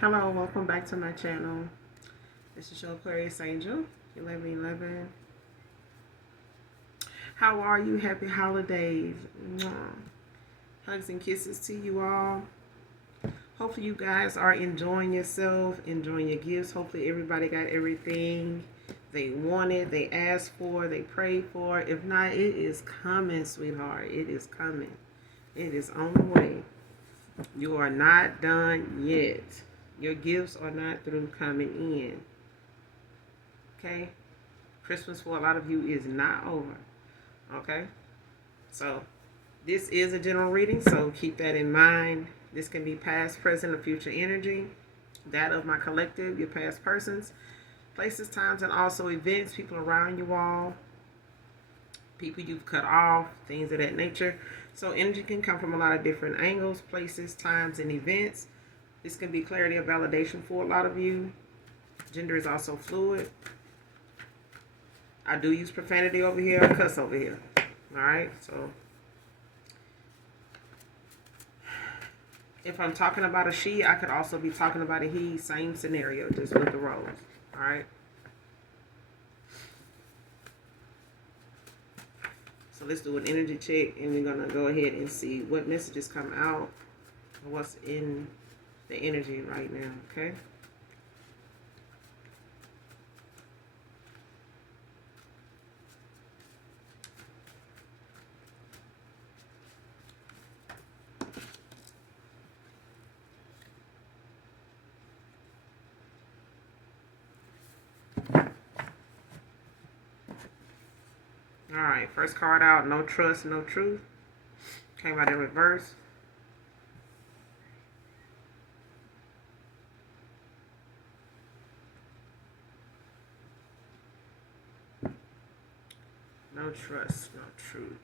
Hello, welcome back to my channel. This is your Aquarius Angel, 1111. How are you? Happy holidays. Mwah. Hugs and kisses to you all. Hopefully you guys are enjoying yourself, enjoying your gifts. Hopefully everybody got everything they wanted, they asked for, they prayed for. If not, it is coming, sweetheart. It is coming. It is on the way. You are not done yet. Your gifts are not through coming in. Okay? Christmas for a lot of you is not over. Okay? So, this is a general reading, so keep that in mind. This can be past, present, or future energy. That of my collective, your past persons, places, times, and also events, people around you all, people you've cut off, things of that nature. So energy can come from a lot of different angles, places, times, and events. This can be clarity or validation for a lot of you. Gender is also fluid. I do use profanity over here, I cuss over here. Alright, so if I'm talking about a she, I could also be talking about a he. Same scenario, just with the roles. Alright. So let's do an energy check, and we're going to go ahead and see what messages come out, what's in the energy right now, okay? Alright, first card out, no trust, no truth. Came out in reverse. No trust, no truth.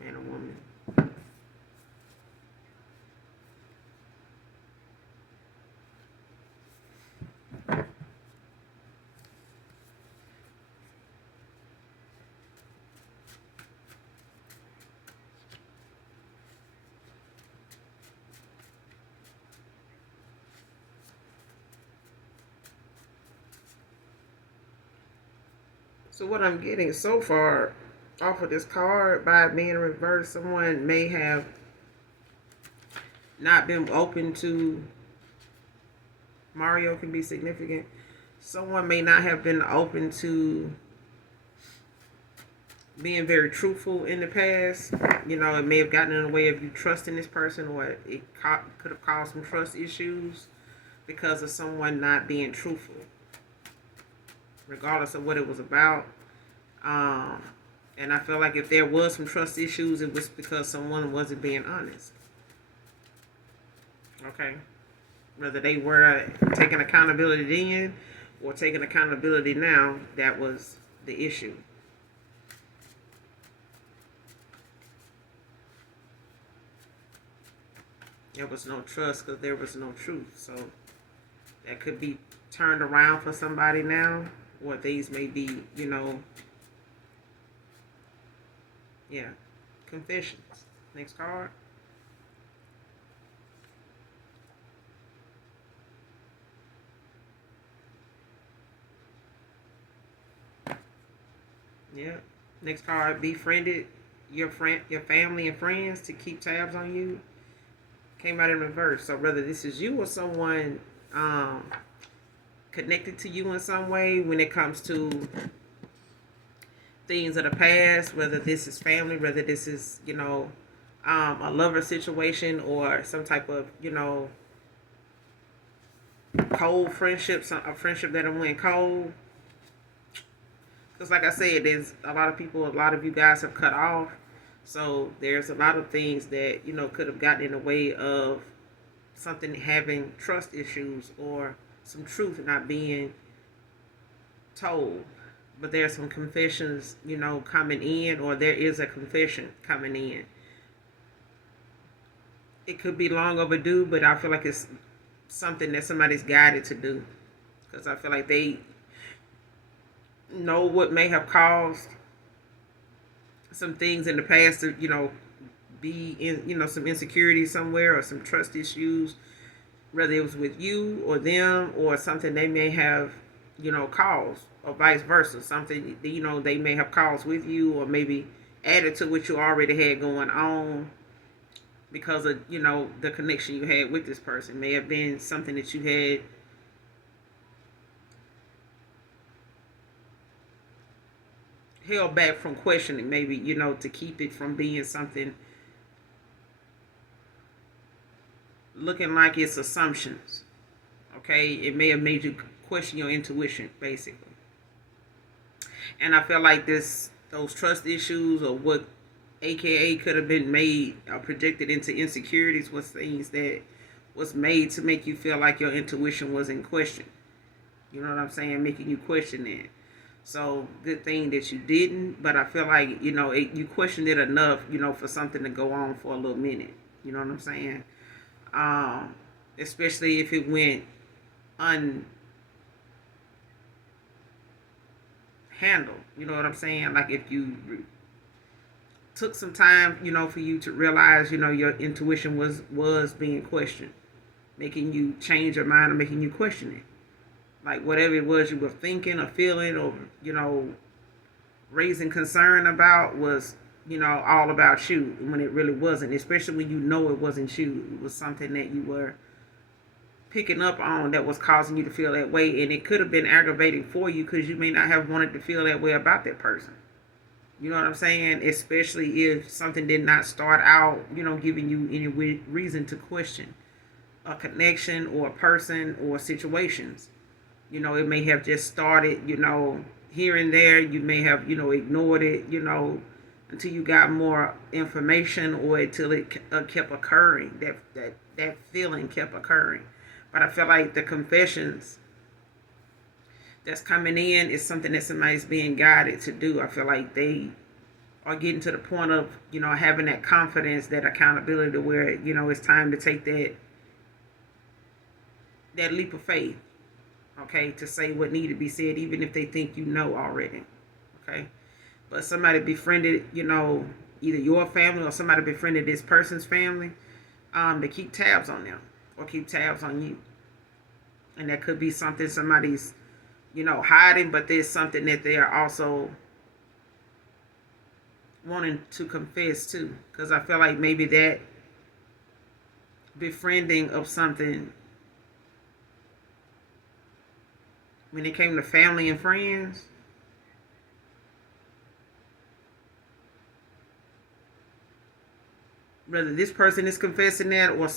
Man or woman. So what I'm getting so far off of this card, by being in reverse, someone may have not been open to, Mario can be significant. Someone may not have been open to being very truthful in the past. You know, it may have gotten in the way of you trusting this person, or it could have caused some trust issues because of someone not being truthful, regardless of what it was about. And I feel like if there was some trust issues, it was because someone wasn't being honest. Okay? Whether they were taking accountability then or taking accountability now, that was the issue. There was no trust because there was no truth. So that could be turned around for somebody now, or these may be, you know, yeah, confessions. Next card. Yeah. Next card. Befriended your family and friends to keep tabs on you. Came out in reverse. So whether this is you or someone connected to you in some way when it comes to things of the past, whether this is family, whether this is, you know, a lover situation, or some type of, you know, cold friendship, a friendship that went cold. Because like I said, there's a lot of people, a lot of you guys have cut off. So there's a lot of things that, you know, could have gotten in the way of something having trust issues or some truth not being told. But there's some confessions, you know, coming in, or there is a confession coming in. It could be long overdue, but I feel like it's something that somebody's guided to do. Because I feel like they know what may have caused some things in the past to, you know, be in, you know, some insecurity somewhere or some trust issues. whether it was with you or them or something they may have, caused, or vice versa. Something, they may have caused with you, or maybe added to what you already had going on because of, the connection you had with this person. May have been something that you had held back from questioning, maybe, to keep it from being something looking like it's assumptions. Okay, it may have made you question your intuition, basically. And I feel like those trust issues, or what AKA could have been made or projected into insecurities, was things that was made to make you feel like your intuition was in question. You know what I'm saying? Making you question that. So good thing that you didn't, but I feel like, you questioned it enough, for something to go on for a little minute. You know what I'm saying? Um, Especially if it went unhandled. You know what I'm saying? Like if you took some time, for you to realize, your intuition was being questioned, making you change your mind or making you question it. Like whatever it was you were thinking or feeling or, raising concern about was, all about you when it really wasn't, especially when it wasn't you. It was something that you were picking up on that was causing you to feel that way, and it could have been aggravating for you because you may not have wanted to feel that way about that person. You know what I'm saying? Especially if something did not start out, giving you any reason to question a connection or a person or situations. It may have just started, here and there. You may have, ignored it, until you got more information, or until it kept occurring. That feeling kept occurring. But I feel like the confessions that's coming in is something that somebody's being guided to do. I feel like they are getting to the point of, having that confidence, that accountability, to where, it's time to take that leap of faith, okay, to say what need to be said, even if they think already, okay. But somebody befriended, either your family or somebody befriended this person's family, to keep tabs on them or keep tabs on you. And that could be something somebody's, hiding, but there's something that they are also wanting to confess to. Because I feel like maybe that befriending of something, when it came to family and friends, whether this person is confessing that, or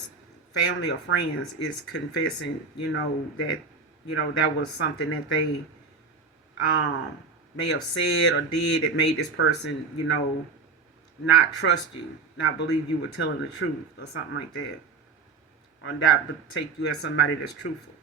family or friends is confessing, that was something that they may have said or did that made this person, not trust you, not believe you were telling the truth, or something like that, or not take you as somebody that's truthful.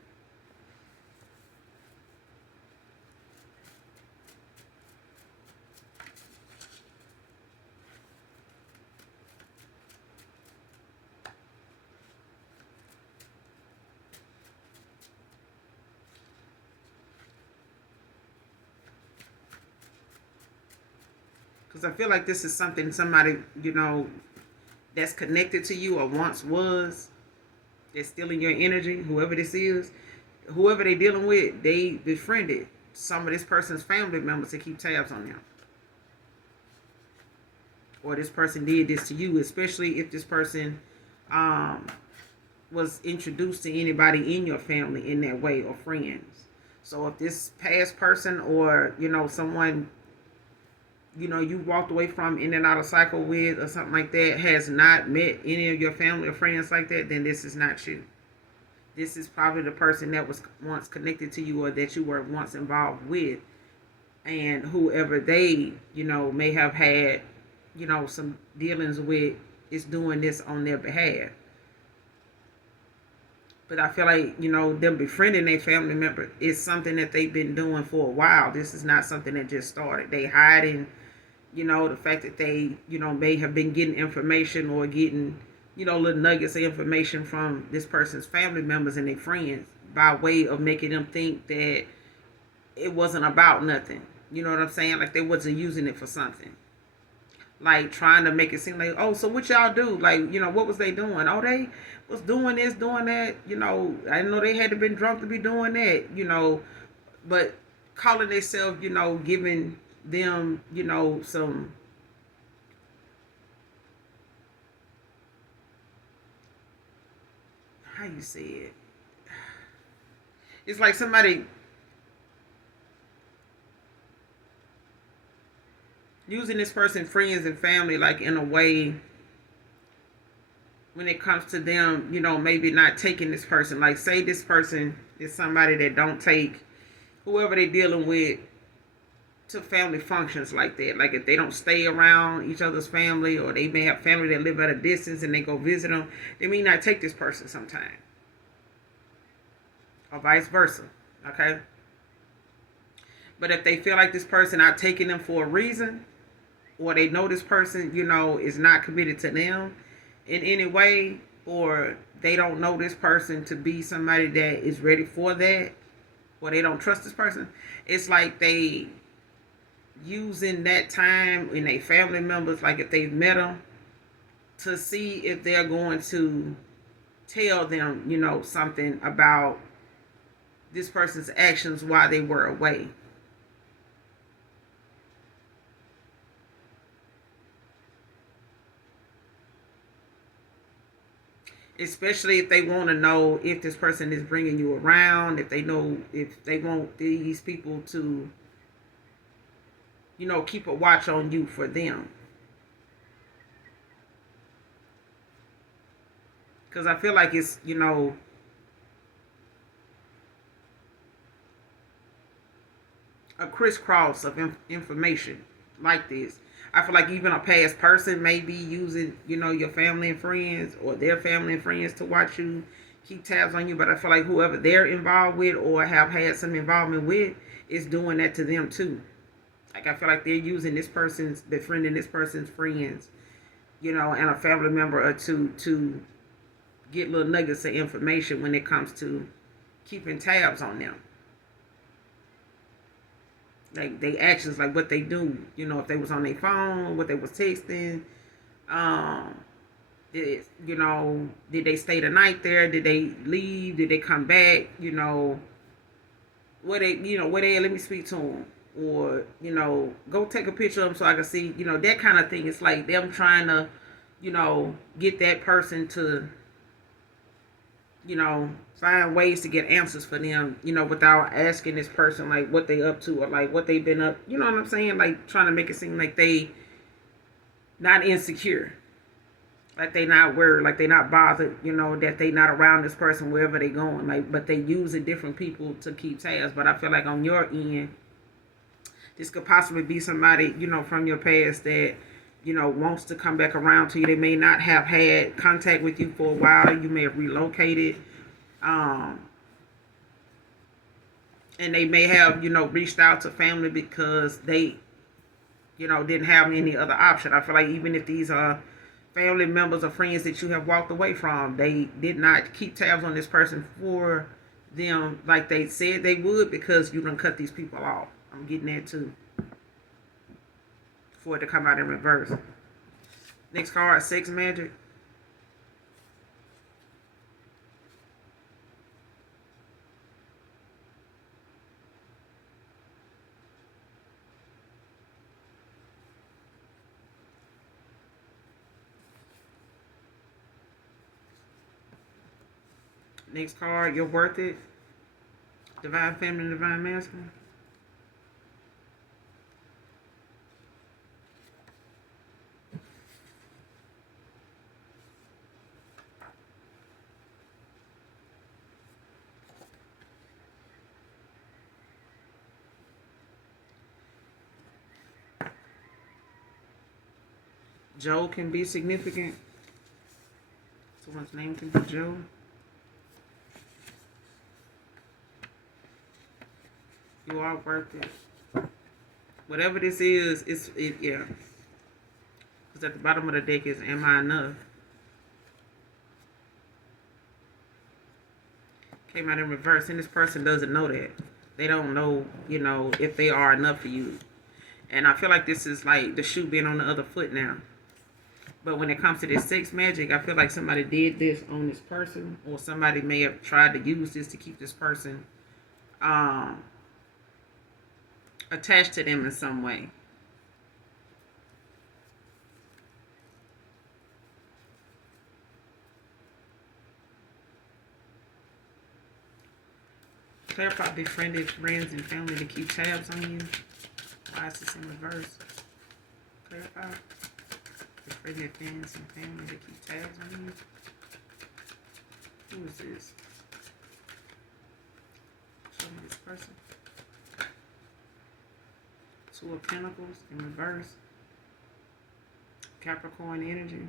Because I feel like this is somebody, that's connected to you or once was, that's stealing your energy, whoever this is, whoever they dealing with, they befriended some of this person's family members to keep tabs on them. Or this person did this to you, especially if this person was introduced to anybody in your family in that way, or friends. So if this past person, or, someone, you walked away from, in and out of cycle with, or something like that, has not met any of your family or friends like that, then this is not you. This is probably the person that was once connected to you, or that you were once involved with. And whoever they, may have had, some dealings with, is doing this on their behalf. But I feel like, them befriending their family member is something that they've been doing for a while. This is not something that just started. They hiding, the fact that they, may have been getting information, or getting, little nuggets of information from this person's family members and their friends, by way of making them think that it wasn't about nothing. You know what I'm saying? Like they wasn't using it for something. like trying to make it seem like, oh, so what y'all do? Like, what was they doing? Oh, they was doing this, doing that. I didn't know they had to been drunk to be doing that. But calling themselves, giving them, some, how you say it? It's like somebody using this person, friends and family, like in a way when it comes to them, maybe not taking this person. Like, say this person is somebody that don't take whoever they're dealing with to family functions like that. Like, if they don't stay around each other's family, or they may have family that live at a distance and they go visit them, they may not take this person sometime, or vice versa. Okay? But if they feel like this person not taking them for a reason, or they know this person, is not committed to them in any way, or they don't know this person to be somebody that is ready for that, or they don't trust this person, it's like they using that time in their family members, like if they've met them, to see if they're going to tell them, something about this person's actions while they were away. Especially if they want to know if this person is bringing you around, if they want these people to, keep a watch on you for them. Because I feel like it's, a crisscross of information like this. I feel like even a past person may be using, your family and friends, or their family and friends, to watch you, keep tabs on you. But I feel like whoever they're involved with or have had some involvement with is doing that to them too. Like, I feel like they're using this person's, befriending this person's friends, and a family member or two to get little nuggets of information when it comes to keeping tabs on them. Like, they actions, like what they do, if they was on their phone, what they was texting, um, did they stay the night there? Did they leave? Did they come back? Where they, let me speak to them. Or, go take a picture of them so I can see, that kind of thing. It's like them trying to, get that person to, find ways to get answers for them, without asking this person, like, what they up to, or like what they've been up, you know what I'm saying? Like, trying to make it seem like they not insecure, like they not worried, like they not bothered, that they not around this person wherever they going, like, but they using different people to keep tabs. But I feel like on your end, this could possibly be somebody, from your past that, wants to come back around to you. They may not have had contact with you for a while. You may have relocated. And they may have, reached out to family because they, didn't have any other option. I feel like even if these are family members or friends that you have walked away from, they did not keep tabs on this person for them like they said they would, because you done cut these people off. I'm getting that too, for it to come out in reverse. Next card, sex magic. Next card, you're worth it. Divine feminine, divine masculine. Joe can be significant. Someone's name can be Joe. You are worth it. Whatever this is, yeah. Because at the bottom of the deck is, am I enough? Came out in reverse, and this person doesn't know that. They don't know, if they are enough for you. And I feel like this is like the shoe being on the other foot now. But when it comes to this sex magic, I feel like somebody did this on this person, or somebody may have tried to use this to keep this person um, attached to them in some way. Clarify befriended friends and family to keep tabs on you. Why is this in reverse? Clarify befriended friends and family to keep tabs on you. Who is this? Show me this person. Two of Pentacles in reverse. Capricorn energy.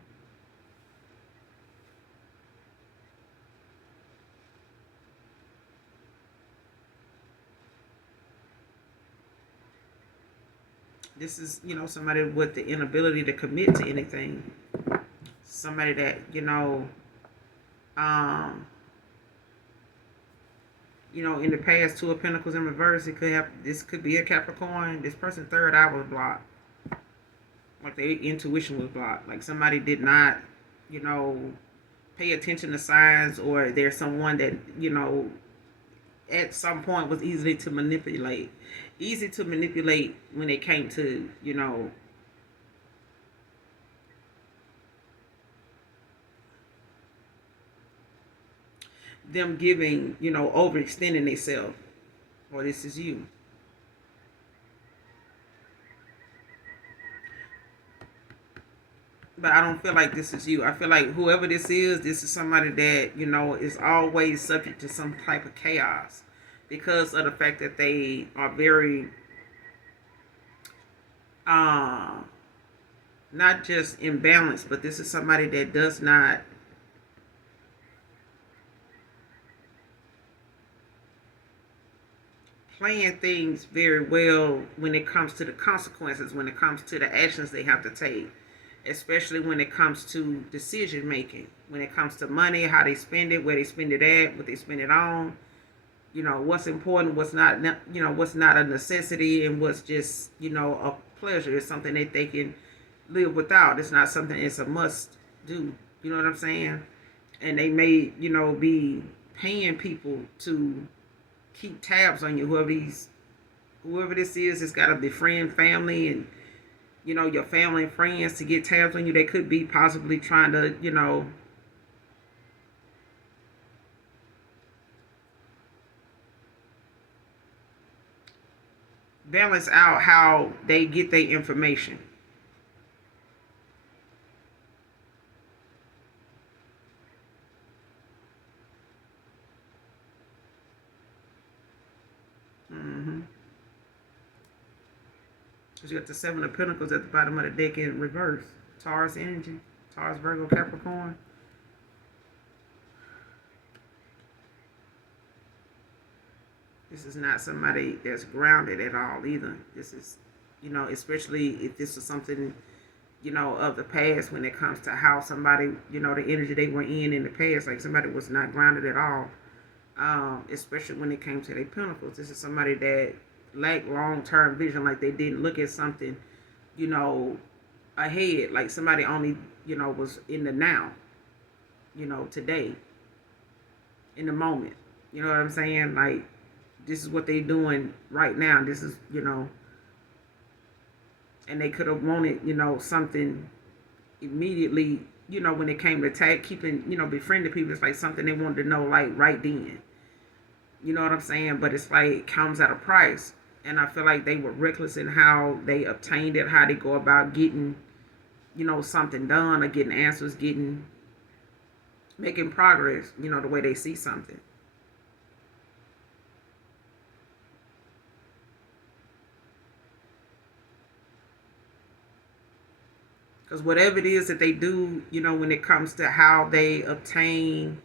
This is, somebody with the inability to commit to anything. Somebody that, in the past, Two of Pentacles in reverse, this could be a Capricorn. This person's third eye was blocked. Like their intuition was blocked. Like somebody did not, pay attention to signs, or there's someone that, at some point was easy to manipulate when it came to, them giving, overextending themselves. Or this is you. But I don't feel like this is you. I feel like whoever this is somebody that, is always subject to some type of chaos because of the fact that they are very, not just imbalanced, but this is somebody that does not plan things very well when it comes to the consequences, when it comes to the actions they have to take, especially when it comes to decision making, when it comes to money, how they spend it, where they spend it at, what they spend it on, what's important, what's not, what's not a necessity, and what's just, a pleasure. It's something that they can live without. It's not something it's a must do. You know what I'm saying? And they may, be paying people to keep tabs on you. Whoever this is, it's got to befriend family and, your family and friends to get tabs on you. They could be possibly trying to, balance out how they get their information. You got the Seven of Pentacles at the bottom of the deck in reverse. Taurus energy. Taurus, Virgo, Capricorn. This is not somebody that's grounded at all either. This is, especially if this is something, of the past, when it comes to how somebody, the energy they were in the past, like somebody was not grounded at all. Especially when it came to their pentacles. This is somebody that lacked long-term vision, like they didn't look at something, ahead, like somebody only, was in the now, today, in the moment. You know what I'm saying? Like, this is what they're doing right now. This is, and they could have wanted, something immediately, when it came to keeping, befriending people. It's like something they wanted to know, like, right then. You know what I'm saying? But it's like, it comes at a price. And I feel like they were reckless in how they obtained it, how they go about getting, something done, or getting answers, making progress, the way they see something. Because whatever it is that they do, when it comes to how they obtain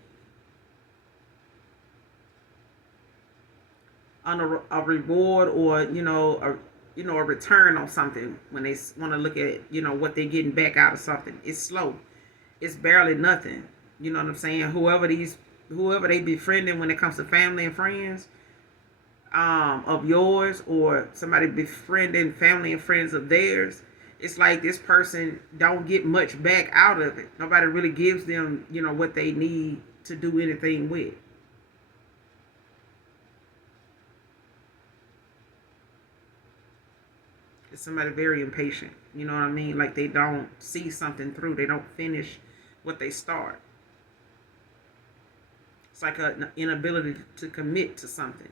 on a reward, or a return on something, when they want to look at what they're getting back out of something, it's slow. It's barely nothing. You know what I'm saying? Whoever they befriending when it comes to family and friends, of yours, or somebody befriending family and friends of theirs, it's like this person don't get much back out of it. Nobody really gives them, what they need to do anything with. It's somebody very impatient. You know what I mean? Like they don't see something through. They don't finish what they start. It's like an inability to commit to something.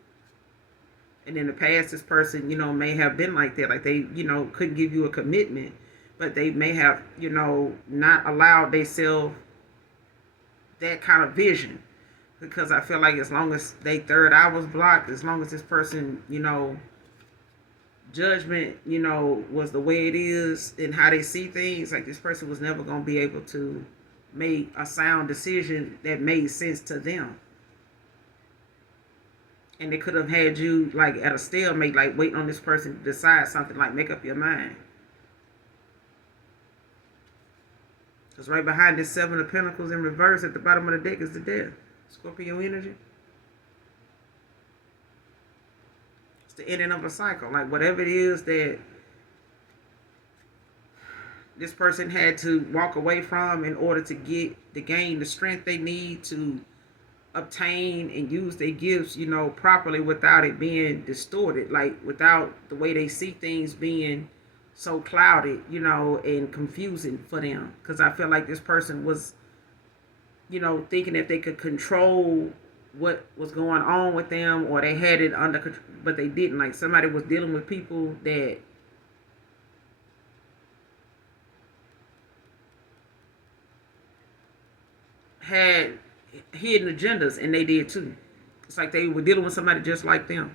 And in the past, this person, may have been like that. Like they, couldn't give you a commitment, but they may have, not allowed themselves that kind of vision. Because I feel like as long as they third eye was blocked, as long as this person, judgment, was the way it is and how they see things, like this person was never going to be able to make a sound decision that made sense to them. And they could have had you like at a stalemate, like waiting on this person to decide something, like make up your mind. Because right behind this Seven of Pentacles in reverse at the bottom of the deck is the Death. Scorpio energy. It's the ending of a cycle. Like whatever it is that this person had to walk away from in order to gain the strength they need to obtain and use their gifts, properly without it being distorted, like without the way they see things being so clouded, and confusing for them. Because I feel like this person was, thinking that they could control what was going on with them, or they had it under control, but they didn't. Like somebody was dealing with people that had hidden agendas, and they did too. It's like they were dealing with somebody just like them.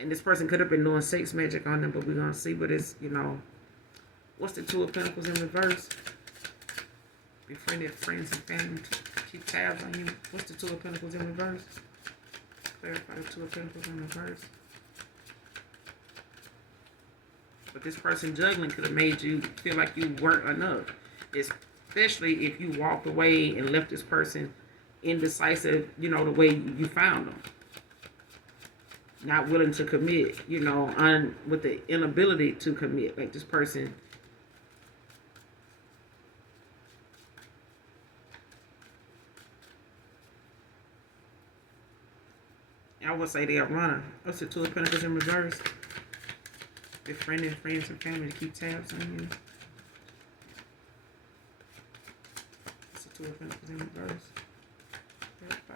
And this person could have been doing sex magic on them, but we're going to see. But it's, what's the Two of Pentacles in reverse? Befriending friends and family to keep tabs on you. What's the Two of Pentacles in reverse? Clarify the Two of Pentacles in reverse. But this person juggling could have made you feel like you weren't enough. Especially if you walked away and left this person indecisive, the way you found them. Not willing to commit, with the inability to commit. Like this person I would say they're a runner. What's the Two of Pentacles in reverse? Befriending friends and family to keep tabs on you. What's the Two of Pentacles in reverse? Verify.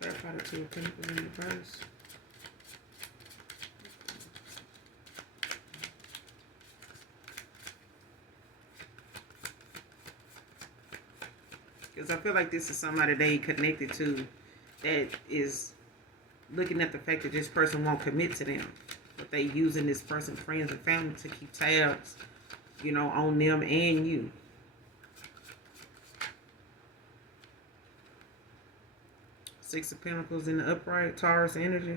Clarify the Two of Pentacles in reverse. Because I feel like this is somebody they connected to that is looking at the fact that this person won't commit to them. But they using this person's friends and family to keep tabs, on them and you. Six of Pentacles in the upright, Taurus energy.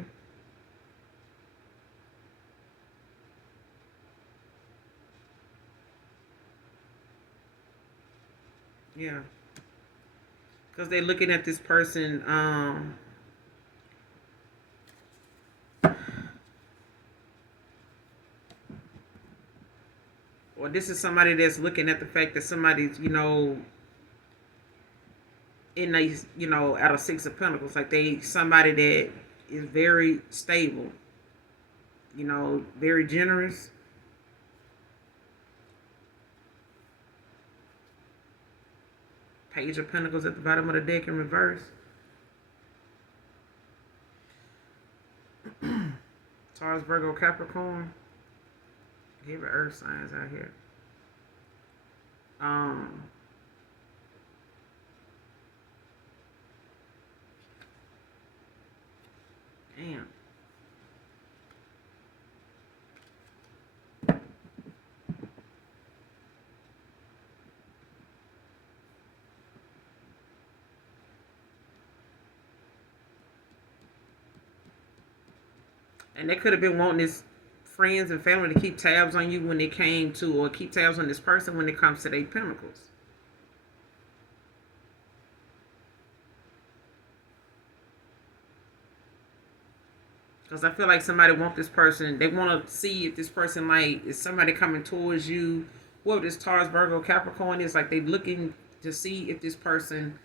Yeah. Because they're looking at this person, or this is somebody that's looking at the fact that somebody's, in a, out of Six of Pentacles, like somebody that is very stable, very generous. Page of Pentacles at the bottom of the deck in reverse. Taurus, Virgo, Capricorn. Give it earth signs out here. Damn. And they could have been wanting his friends and family to keep tabs on you when it came to, or keep tabs on this person when it comes to their pentacles. Because I feel like somebody want this person. They want to see if this person, like, is somebody coming towards you. Whoever this Taurus, Virgo, Capricorn is, like, they looking to see if this person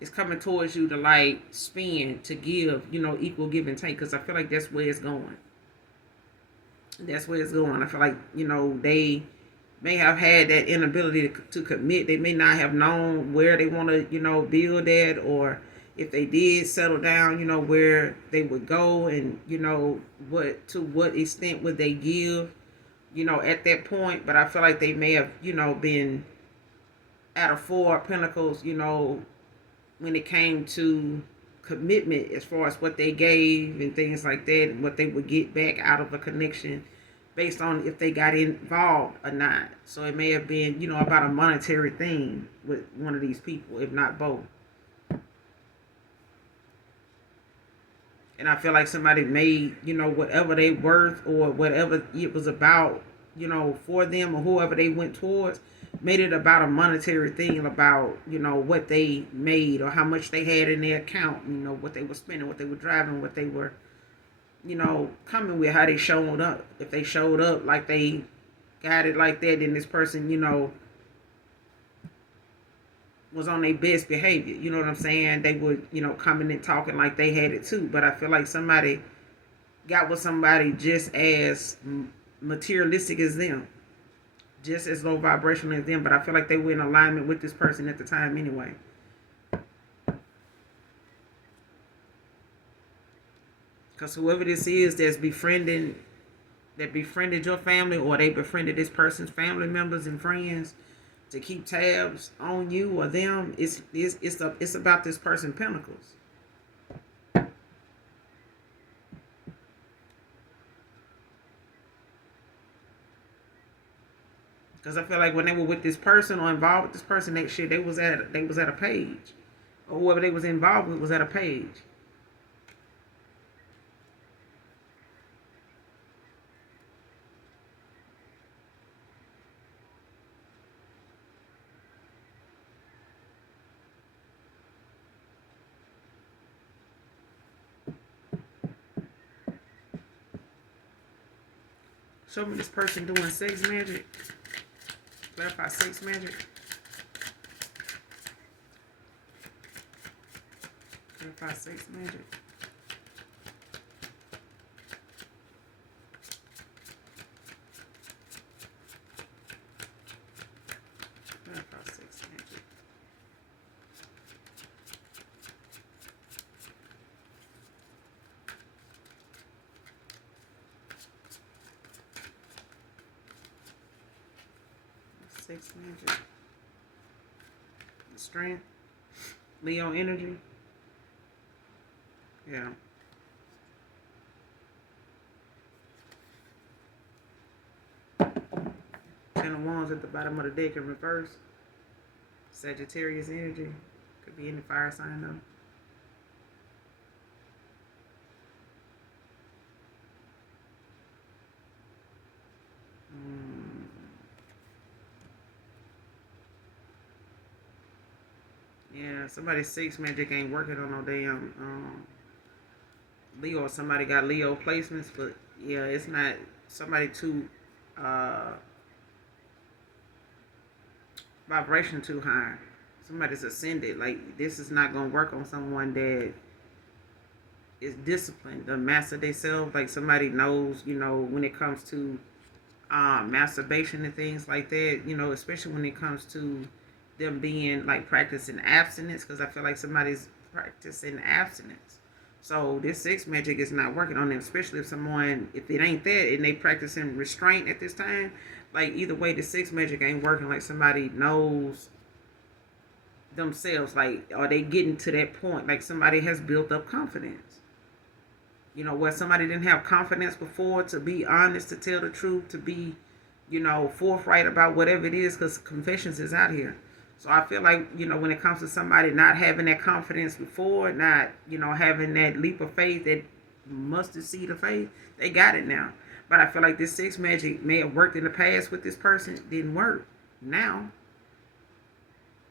is coming towards you to, like, spend, to give, equal give and take. Because I feel like that's where it's going. That's where it's going. I feel like, they may have had that inability to commit. They may not have known where they want to, build at, or if they did settle down, where they would go, and, what extent would they give, at that point. But I feel like they may have, been at a Four of Pentacles, when it came to commitment, as far as what they gave and things like that, and what they would get back out of a connection based on if they got involved or not. So it may have been, about a monetary thing with one of these people, if not both. And I feel like somebody made, whatever they worth, or whatever it was about, for them, or whoever they went towards, made it about a monetary thing, about, what they made, or how much they had in their account, what they were spending, what they were driving, what they were, coming with, how they showed up. If they showed up like they got it like that, then this person, was on their best behavior. You know what I'm saying? They would, coming and talking like they had it too. But I feel like somebody got with somebody just as materialistic as them, just as low vibrational as them. But I feel like they were in alignment with this person at the time anyway. Because whoever this is that's befriending, that befriended your family, or they befriended this person's family members and friends to keep tabs on you or them, it's about this person pentacles. Because I feel like when they were with this person or involved with this person, that shit, they was at a page, or whoever they was involved with was at a page. Show me this person doing sex magic. Clarify sex magic. Clarify sex magic. Clarify sex magic. Sex magic. Strength. Leo energy. Yeah. Ten of Wands at the bottom of the deck in reverse. Sagittarius energy. Could be any fire sign though. Yeah, somebody's sex magic ain't working on no damn Leo. Somebody got Leo placements, but yeah, it's not somebody too vibration too high. Somebody's ascended. Like, this is not gonna work on someone that is disciplined, to master themselves. Like, somebody knows, when it comes to masturbation and things like that, especially when it comes to them being, like, practicing abstinence, because I feel like somebody's practicing abstinence. So this sex magic is not working on them, especially if it ain't that and they practicing restraint at this time. Like, either way, the sex magic ain't working. Like, somebody knows themselves. Like, are they getting to that point? Like, somebody has built up confidence. Where somebody didn't have confidence before, to be honest, to tell the truth, to be, forthright about whatever it is, because confessions is out here. So I feel like, when it comes to somebody not having that confidence before, not, having that leap of faith, that mustard seed of faith, they got it now. But I feel like this sex magic may have worked in the past with this person, didn't work now.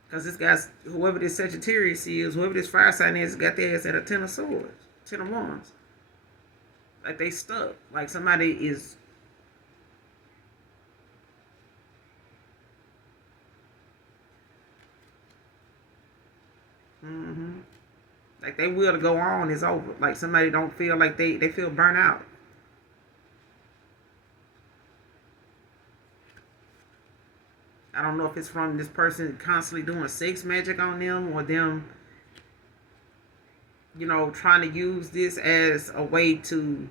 Because this guy's, whoever this Sagittarius is, whoever this fire sign is, got their ass at a 10 of swords, 10 of wands. Like they stuck. Like somebody is. Like they will to go on is over. Like somebody don't feel like they feel burnt out. I don't know if it's from this person constantly doing sex magic on them, or them, trying to use this as a way to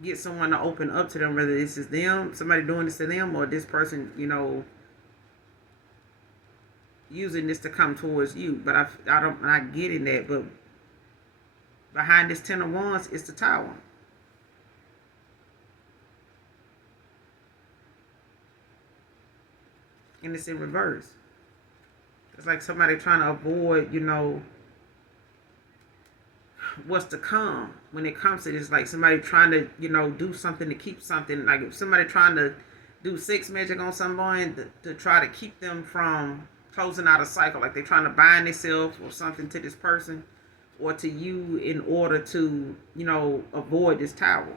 get someone to open up to them, whether this is them, somebody doing this to them, or this person, using this to come towards you. But I'm not getting that. But behind this 10 of wands is the Tower. And it's in reverse. It's like somebody trying to avoid, what's to come. When it comes to this, like somebody trying to, do something to keep something. Like if somebody trying to do sex magic on someone to try to keep them from closing out a cycle. Like they're trying to bind themselves or something to this person or to you in order to, avoid this Tower.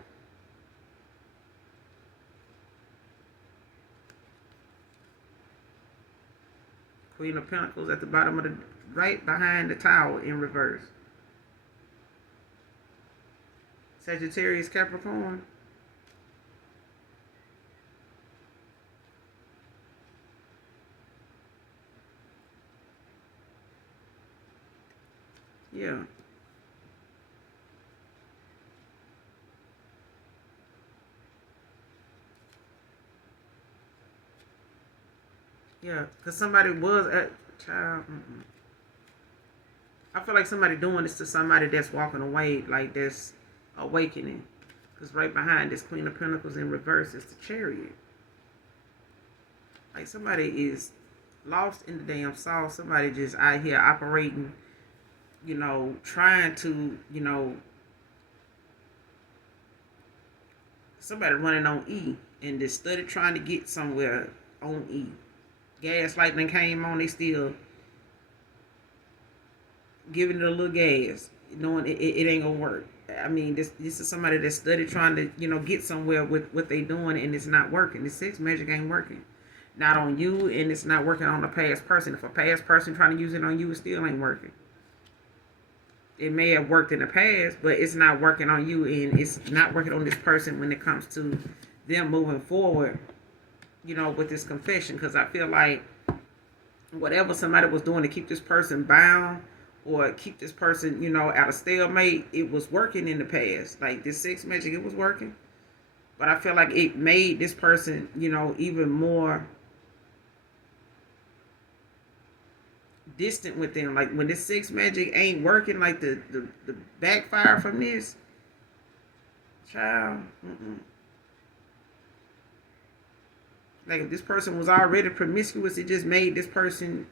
Queen of Pentacles at the bottom of the, right behind the Tower in reverse. Sagittarius, Capricorn. Yeah. Yeah, because somebody was at child. I feel like somebody doing this to somebody that's walking away, like that's awakening. Because right behind this Queen of Pentacles in reverse is the Chariot. Like somebody is lost in the damn sauce. Somebody just out here operating, trying to, somebody running on E and just study trying to get somewhere on E. Gaslighting came on, they still giving it a little gas, knowing it ain't gonna work. I mean, this is somebody that studied trying to, get somewhere with what they doing, and it's not working. The sex magic ain't working. Not on you, and it's not working on a past person. If a past person trying to use it on you, it still ain't working. It may have worked in the past, but it's not working on you, and it's not working on this person when it comes to them moving forward, with this confession. Because I feel like whatever somebody was doing to keep this person bound or keep this person, at a stalemate, it was working in the past. Like this sex magic, it was working. But I feel like it made this person, even more distant with them. Like when this sex magic ain't working, like the backfire from this, child. Like if this person was already promiscuous, it just made this person.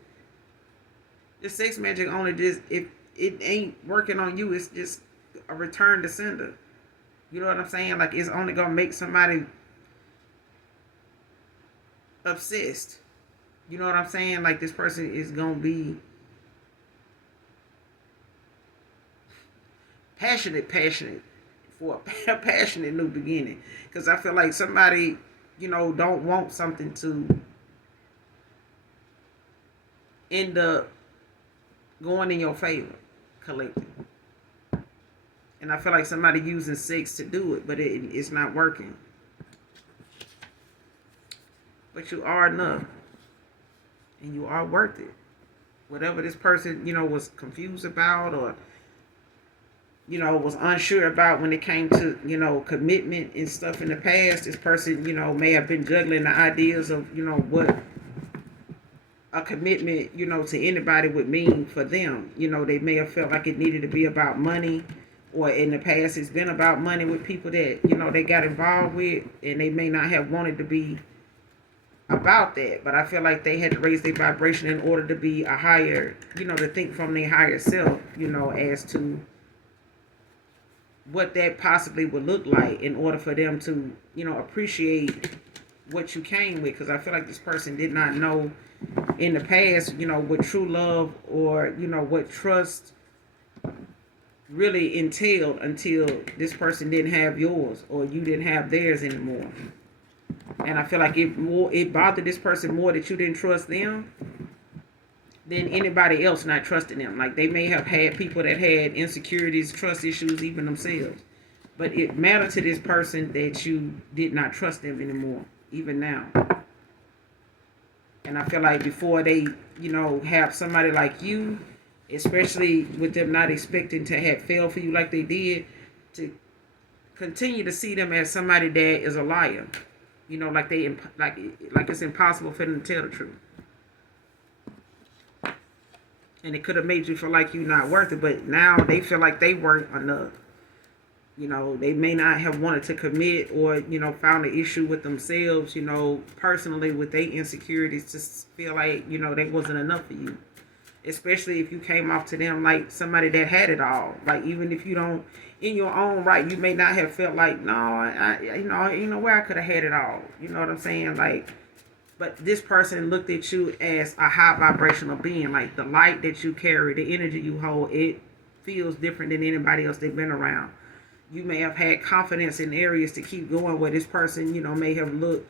This sex magic only just, if it ain't working on you, it's just a return to sender. You know what I'm saying? Like it's only gonna make somebody obsessed. You know what I'm saying? Like this person is gonna be passionate for a passionate new beginning. Because I feel like somebody, don't want something to end up going in your favor, collective. And I feel like somebody using sex to do it, but it's not working. But you are enough. And you are worth it. Whatever this person, was confused about or, was unsure about when it came to, commitment and stuff in the past, this person, may have been juggling the ideas of, what a commitment, to anybody would mean for them. They may have felt like it needed to be about money, or in the past it's been about money with people that, they got involved with, and they may not have wanted to be about that. But I feel like they had to raise their vibration in order to be a higher, to think from their higher self, as to what that possibly would look like in order for them to, appreciate what you came with. Because I feel like this person did not know in the past, what true love or, what trust really entailed until this person didn't have yours or you didn't have theirs anymore. And I feel like it bothered this person more that you didn't trust them than anybody else not trusting them. Like they may have had people that had insecurities, trust issues, even themselves. But it mattered to this person that you did not trust them anymore, even now. And I feel like before they, have somebody like you, especially with them not expecting to have failed for you like they did, to continue to see them as somebody that is a liar. Like it's impossible for them to tell the truth. And it could have made you feel like you're not worth it, but now they feel like they weren't enough. They may not have wanted to commit or, found an issue with themselves, personally with their insecurities to feel like, they wasn't enough for you. Especially if you came off to them like somebody that had it all. Like even if you don't, in your own right, you may not have felt like, no, where I could have had it all. You know what I'm saying? Like, but this person looked at you as a high vibrational being. Like the light that you carry, the energy you hold, it feels different than anybody else they've been around. You may have had confidence in areas to keep going where this person, may have looked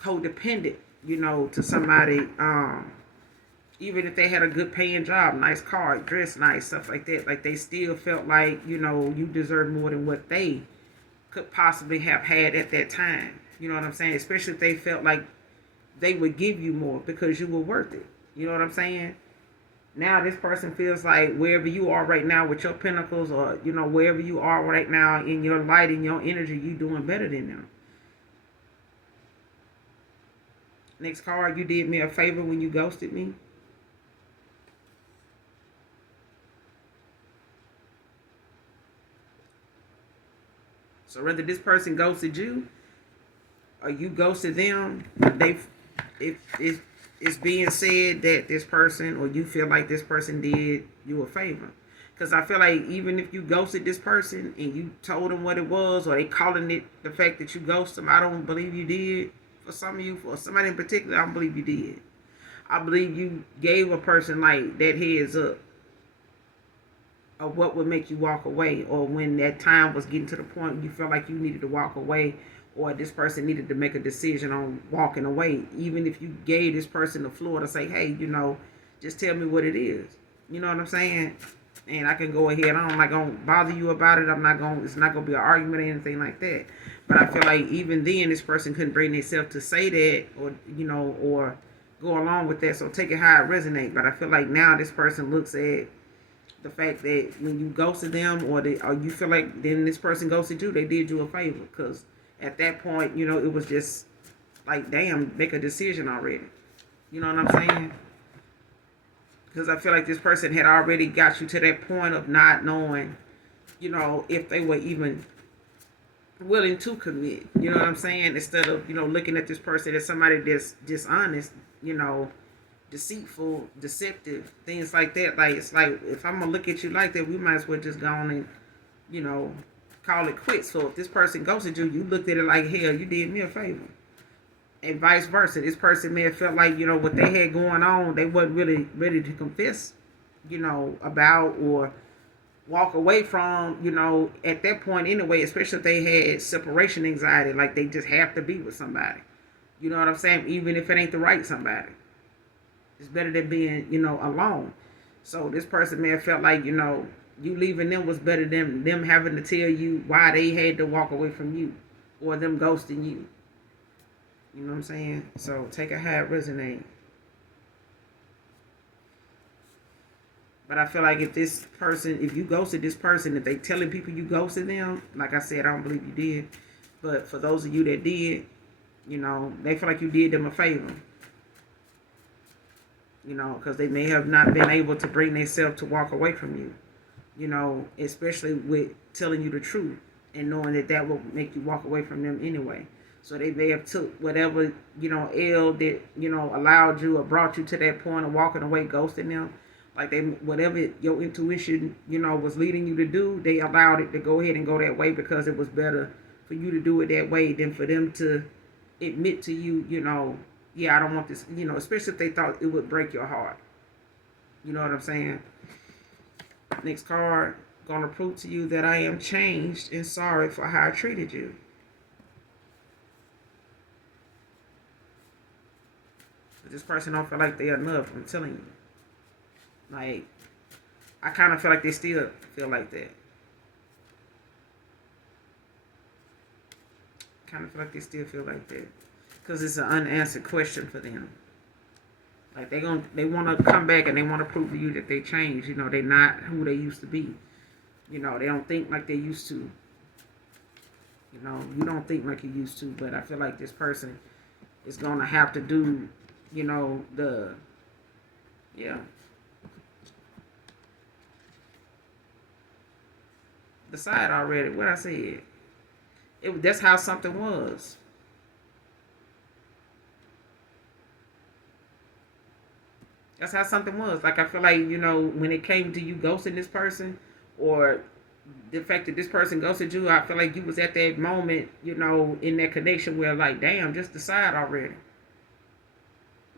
codependent, to somebody, even if they had a good paying job, nice car, dressed nice, stuff like that. Like they still felt like, you deserve more than what they could possibly have had at that time. You know what I'm saying? Especially if they felt like they would give you more because you were worth it. You know what I'm saying? Now this person feels like wherever you are right now with your pinnacles or, wherever you are right now in your light and your energy, you doing better than them. Next card, you did me a favor when you ghosted me. So whether this person ghosted you or you ghosted them, it's being said that this person or you feel like this person did you a favor. Because I feel like even if you ghosted this person and you told them what it was or they calling it the fact that you ghosted them, I don't believe you did. For some of you, for somebody in particular, I don't believe you did. I believe you gave a person like that heads up of what would make you walk away, or when that time was getting to the point you felt like you needed to walk away, or this person needed to make a decision on walking away. Even if you gave this person the floor to say, hey, just tell me what it is. You know what I'm saying? And I can go ahead. I'm not going to bother you about it. It's not going to be an argument or anything like that. But I feel like even then this person couldn't bring themselves to say that or go along with that. So take it how it resonates. But I feel like now this person looks at the fact that when you ghosted them or you feel like then this person ghosted you, they did you a favor. Because at that point, it was just like, damn, make a decision already. You know what I'm saying? Because I feel like this person had already got you to that point of not knowing, if they were even willing to commit. You know what I'm saying? Instead of, looking at this person as somebody that's dishonest, deceitful, deceptive, things like that. Like, it's like, if I'm going to look at you like that, we might as well just go on and, call it quits. So if this person ghosted you, you looked at it like, hell, you did me a favor. And vice versa. This person may have felt like, what they had going on, they wasn't really ready to confess, about or walk away from, at that point anyway, especially if they had separation anxiety, like they just have to be with somebody. You know what I'm saying? Even if it ain't the right somebody. It's better than being, alone. So this person may have felt like, you leaving them was better than them having to tell you why they had to walk away from you or them ghosting you. You know what I'm saying? So take it how it resonates. But I feel like if you ghosted this person, if they telling people you ghosted them, like I said, I don't believe you did. But for those of you that did, they feel like you did them a favor. Because they may have not been able to bring themselves to walk away from you. Especially with telling you the truth and knowing that will make you walk away from them anyway. So they may have took whatever, L that, allowed you or brought you to that point of walking away, ghosting them. Like they, whatever your intuition, was leading you to do, they allowed it to go ahead and go that way because it was better for you to do it that way than for them to admit to you, yeah, I don't want this, especially if they thought it would break your heart. You know what I'm saying? Next card, gonna prove to you that I am changed and sorry for how I treated you. But this person don't feel like they're enough, I'm telling you. Like, I kind of feel like they still feel like that. Kind of feel like they still feel like that. Because it's an unanswered question for them. Like they want to come back and they want to prove to you that they changed. They're not who they used to be. They don't think like they used to. You don't think like you used to, but I feel like this person is going to have to do, decide already what I said. That's how something was. That's how something was. Like I feel like, when it came to you ghosting this person or the fact that this person ghosted you, I feel like you was at that moment, in that connection where like, damn, just decide already.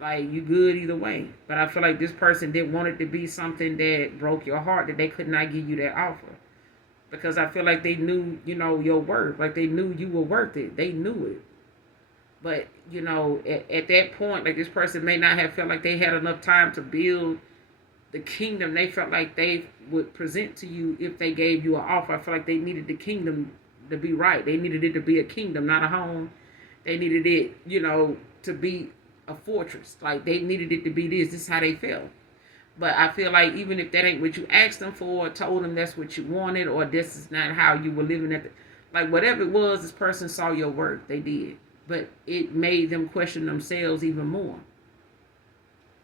Like you good either way. But I feel like this person didn't want it to be something that broke your heart, that they could not give you that offer. Because I feel like they knew, your worth. Like they knew you were worth it. They knew it. But, at that point, like this person may not have felt like they had enough time to build the kingdom they felt like they would present to you if they gave you an offer. I feel like they needed the kingdom to be right. They needed it to be a kingdom, not a home. They needed it, to be a fortress. Like they needed it to be this. This is how they felt. But I feel like even if that ain't what you asked them for, or told them that's what you wanted, or this is not how you were living like whatever it was, this person saw your worth. They did. But it made them question themselves even more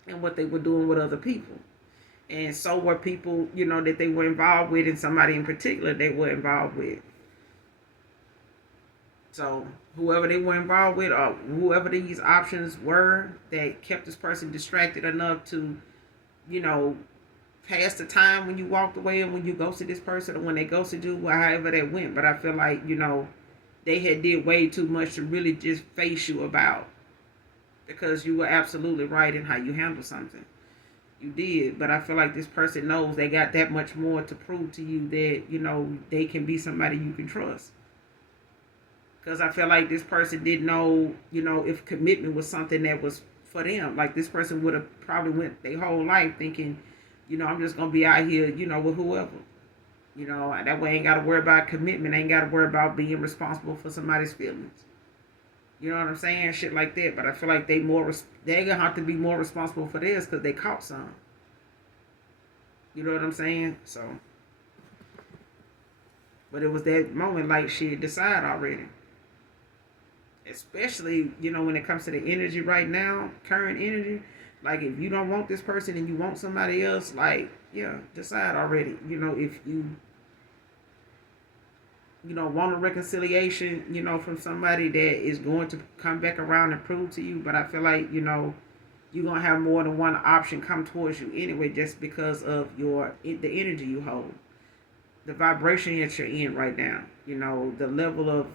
and what they were doing with other people. And so were people, that they were involved with, and somebody in particular they were involved with. So whoever they were involved with, or whoever these options were that kept this person distracted enough to, pass the time when you walked away and when you ghosted this person or when they ghosted you, however that went. But I feel like, they had did way too much to really just face you about, because you were absolutely right in how you handle something. You did, but I feel like this person knows they got that much more to prove to you that, they can be somebody you can trust. Because I feel like this person didn't know, if commitment was something that was for them. Like this person would have probably went their whole life thinking, I'm just going to be out here, with whoever. That way I ain't got to worry about commitment. I ain't got to worry about being responsible for somebody's feelings. You know what I'm saying? Shit like that. But I feel like they going to have to be more responsible for this because they caught some. You know what I'm saying? So. But it was that moment like she had decided already. Especially, when it comes to the energy right now, current energy. Like if you don't want this person and you want somebody else, like, yeah, decide already. If you, want a reconciliation, from somebody that is going to come back around and prove to you. But I feel like, you're going to have more than one option come towards you anyway, just because of the energy you hold. The vibration that you're in right now. The level of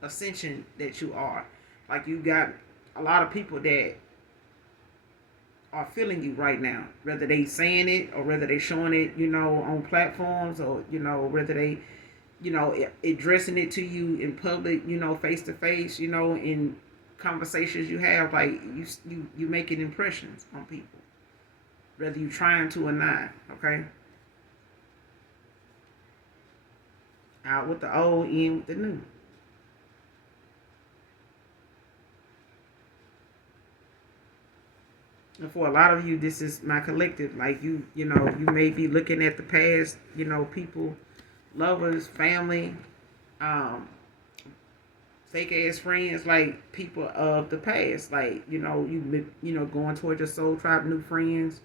ascension that you are. Like you got a lot of people that are feeling you right now, whether they saying it or whether they showing it, on platforms, or whether they, addressing it to you in public, face to face, in conversations you have. Like you making impressions on people, whether you trying to or not. Okay, out with the old, in with the new. And for a lot of you, this is my collective. Like you may be looking at the past, people, lovers, family, fake ass friends, like people of the past. Like, going towards your soul tribe, new friends,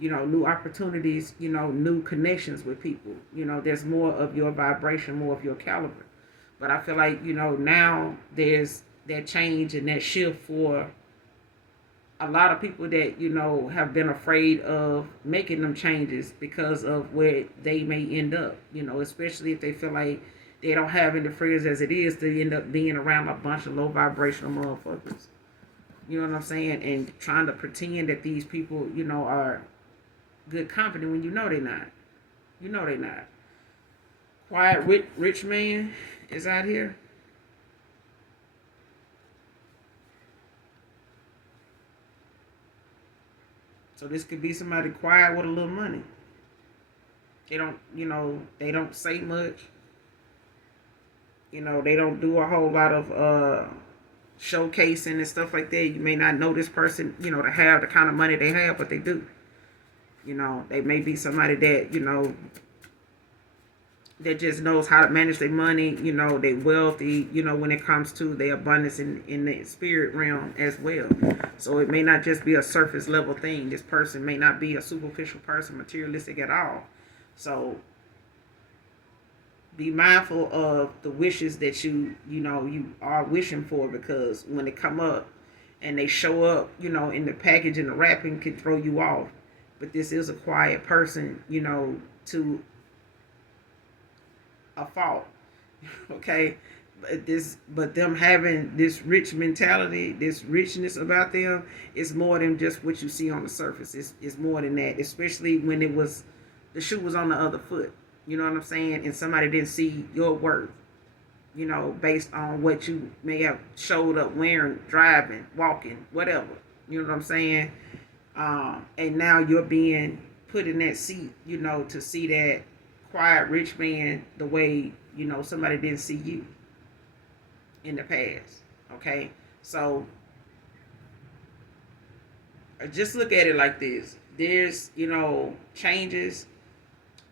new opportunities, new connections with people. There's more of your vibration, more of your caliber. But I feel like, now there's that change and that shift for a lot of people that, have been afraid of making them changes because of where they may end up, especially if they feel like they don't have any friends as it is, to end up being around a bunch of low vibrational motherfuckers. You know what I'm saying? And trying to pretend that these people, are good company when you know they're not. You know they're not. Quiet rich man is out here. So this could be somebody quiet with a little money. They don't, they don't say much. They don't do a whole lot of showcasing and stuff like that. You may not know this person, to have the kind of money they have, but they do. They may be somebody that, that just knows how to manage their money, they wealthy, when it comes to their abundance in the spirit realm as well. So it may not just be a surface level thing. This person may not be a superficial person, materialistic at all. So be mindful of the wishes that you are wishing for, because when they come up and they show up, in the package and the wrapping can throw you off. But this is a quiet person, to a fault. Okay. But them having this rich mentality, this richness about them, is more than just what you see on the surface. It's more than that, especially when the shoe was on the other foot. You know what I'm saying? And somebody didn't see your worth, based on what you may have showed up wearing, driving, walking, whatever. You know what I'm saying? And now you're being put in that seat, to see that quiet rich man the way, somebody didn't see you in the past. Okay? So just look at it like this. There's, changes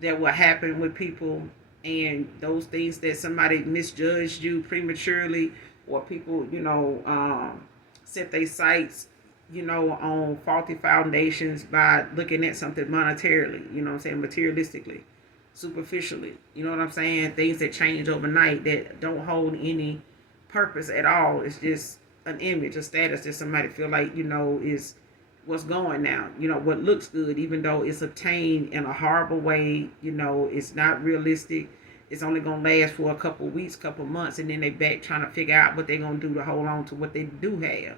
that will happen with people, and those things that somebody misjudged you prematurely, or people, set their sights, on faulty foundations by looking at something monetarily, materialistically, superficially. You know what I'm saying? Things that change overnight that don't hold any purpose at all. It's just an image, a status that somebody feel like, is what's going now. What looks good, even though it's obtained in a horrible way. It's not realistic. It's only going to last for a couple weeks, couple months, and then they back trying to figure out what they're going to do to hold on to what they do have.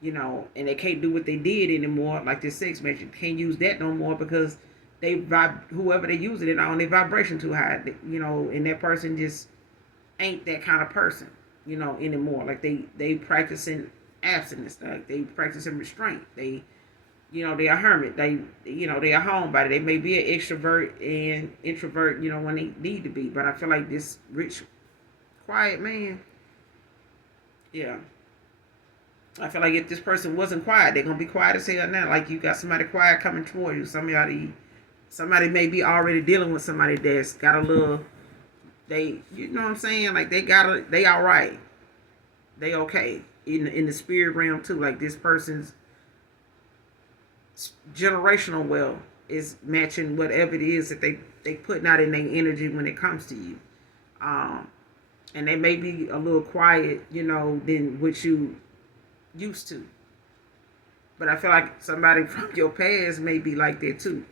And they can't do what they did anymore, like this sex magic. Can't use that no more because whoever they using it on, their vibration too high. And that person just ain't that kind of person, anymore. Like they practicing abstinence, like they practicing restraint. They a hermit. They they a homebody. They may be an extrovert and introvert, when they need to be. But I feel like this rich, quiet man, yeah. I feel like if this person wasn't quiet, they're gonna be quiet as hell now. Like you got somebody quiet coming toward you. Somebody may be already dealing with somebody that's got a little. You know what I'm saying? Like they all right. They okay in the spirit realm too. Like this person's generational wealth is matching whatever it is that they putting out in their energy when it comes to you. And they may be a little quiet, than what you used to. But I feel like somebody from your past may be like that too.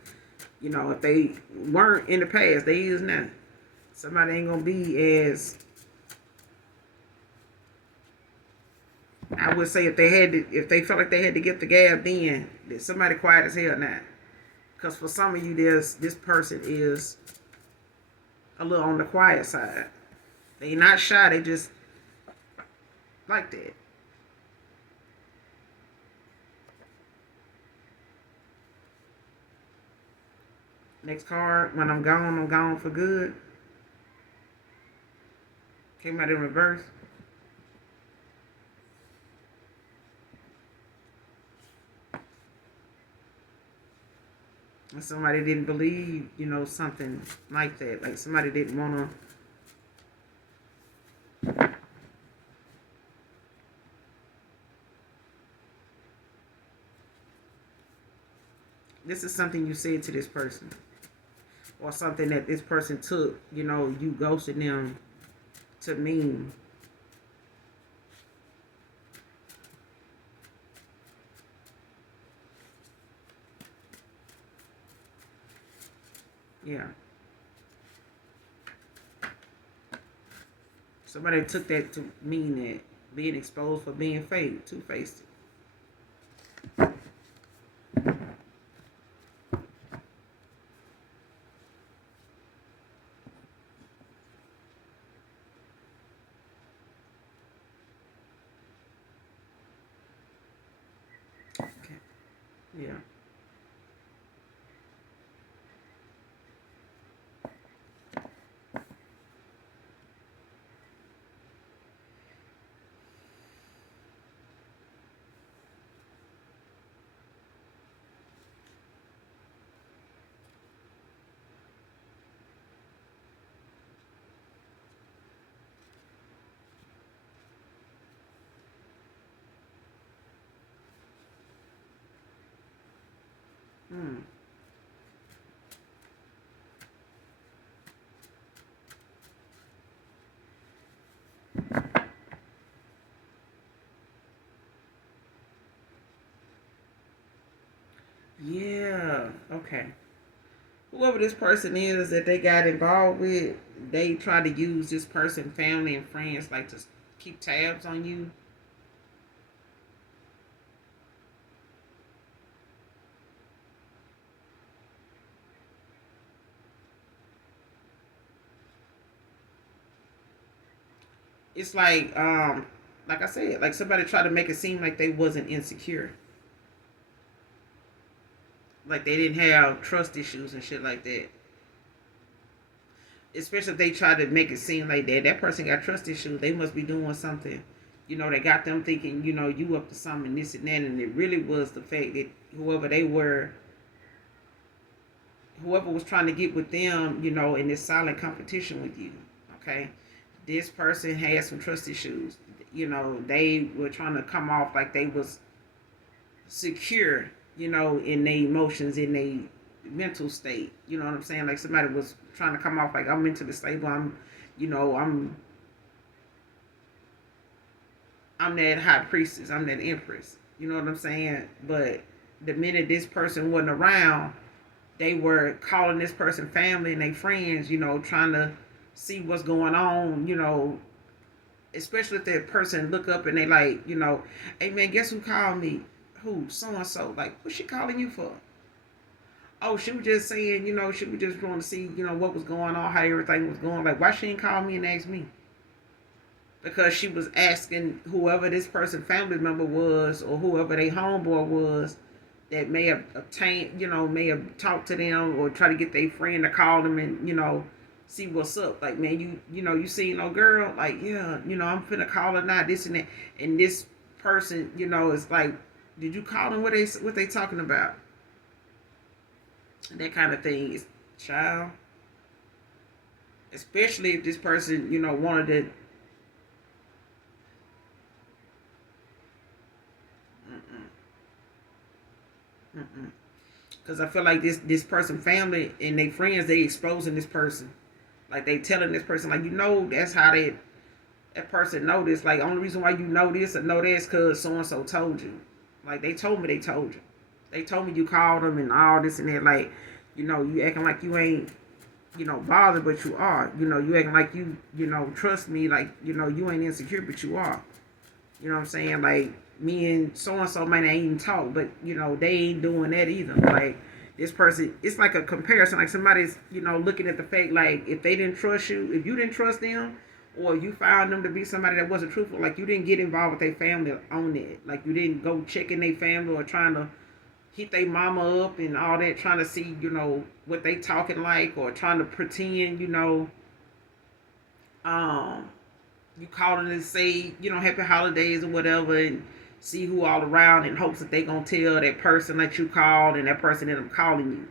If they weren't in the past, they is now. Somebody ain't gonna be as, I would say, if they felt like they had to get the gab then, that somebody quiet as hell now. Because for some of you, this person is a little on the quiet side. They not shy, they just like that. Next card, when I'm gone for good. Came out in reverse. And somebody didn't believe, something like that. Like somebody didn't want to. This is something you said to this person. Or something that this person took, you ghosted them to mean. Yeah. Somebody took that to mean that being exposed for being fake, two-faced. Okay. Yeah. Hmm. Yeah. Okay. Whoever this person is that they got involved with, they try to use this person, family and friends, like to keep tabs on you. It's like I said, like somebody tried to make it seem like they wasn't insecure, like they didn't have trust issues and shit like that. Especially if they try to make it seem like that person got trust issues, they must be doing something. They got them thinking, you up to something, this and that, and it really was the fact that whoever they were, whoever was trying to get with them, in this silent competition with you. Okay, this person had some trust issues. They were trying to come off like they was secure, in their emotions, in their mental state. You know what I'm saying? Like somebody was trying to come off like I'm mentally stable. You know, I'm I'm that high priestess. I'm that empress. You know what I'm saying? But the minute this person wasn't around, they were calling this person family and they friends. Trying to see what's going on. Especially if that person look up and they like, hey man, guess who called me? Who? So and so. Like, what's she calling you for? Oh, she was just saying, she was just going to see, what was going on, how everything was going. Like, why she didn't call me and ask me? Because she was asking whoever this person family member was or whoever they homeboy was that may have obtained, may have talked to them or try to get their friend to call them and, see what's up. Like, man, you seen no girl? Like, yeah, I'm finna call her now, this and that. And this person, is like, did you call them? What they talking about? And that kind of thing is, child. Especially if this person, wanted to. Because I feel like this person family and they friends, they exposing this person. Like they telling this person, like, that's how that person know this. Like, only reason why you know this or know this because so and so told you. Like, they told me they told you. They told me you called them and all this and that. Like, you acting like you ain't, bothered, but you are. You acting like trust me, like, you ain't insecure, but you are. You know what I'm saying? Like, me and so and so might not even talk, but they ain't doing that either. Like, this person, it's like a comparison. Like somebody's, looking at the fact, like, if they didn't trust you, if you didn't trust them, or you found them to be somebody that wasn't truthful, like you didn't get involved with their family on it. Like you didn't go checking their family or trying to hit their mama up and all that, trying to see, what they talking like, or trying to pretend, um, you calling and say, happy holidays or whatever, and see who all around in hopes that they gonna tell that person that you called and that person that I'm calling you.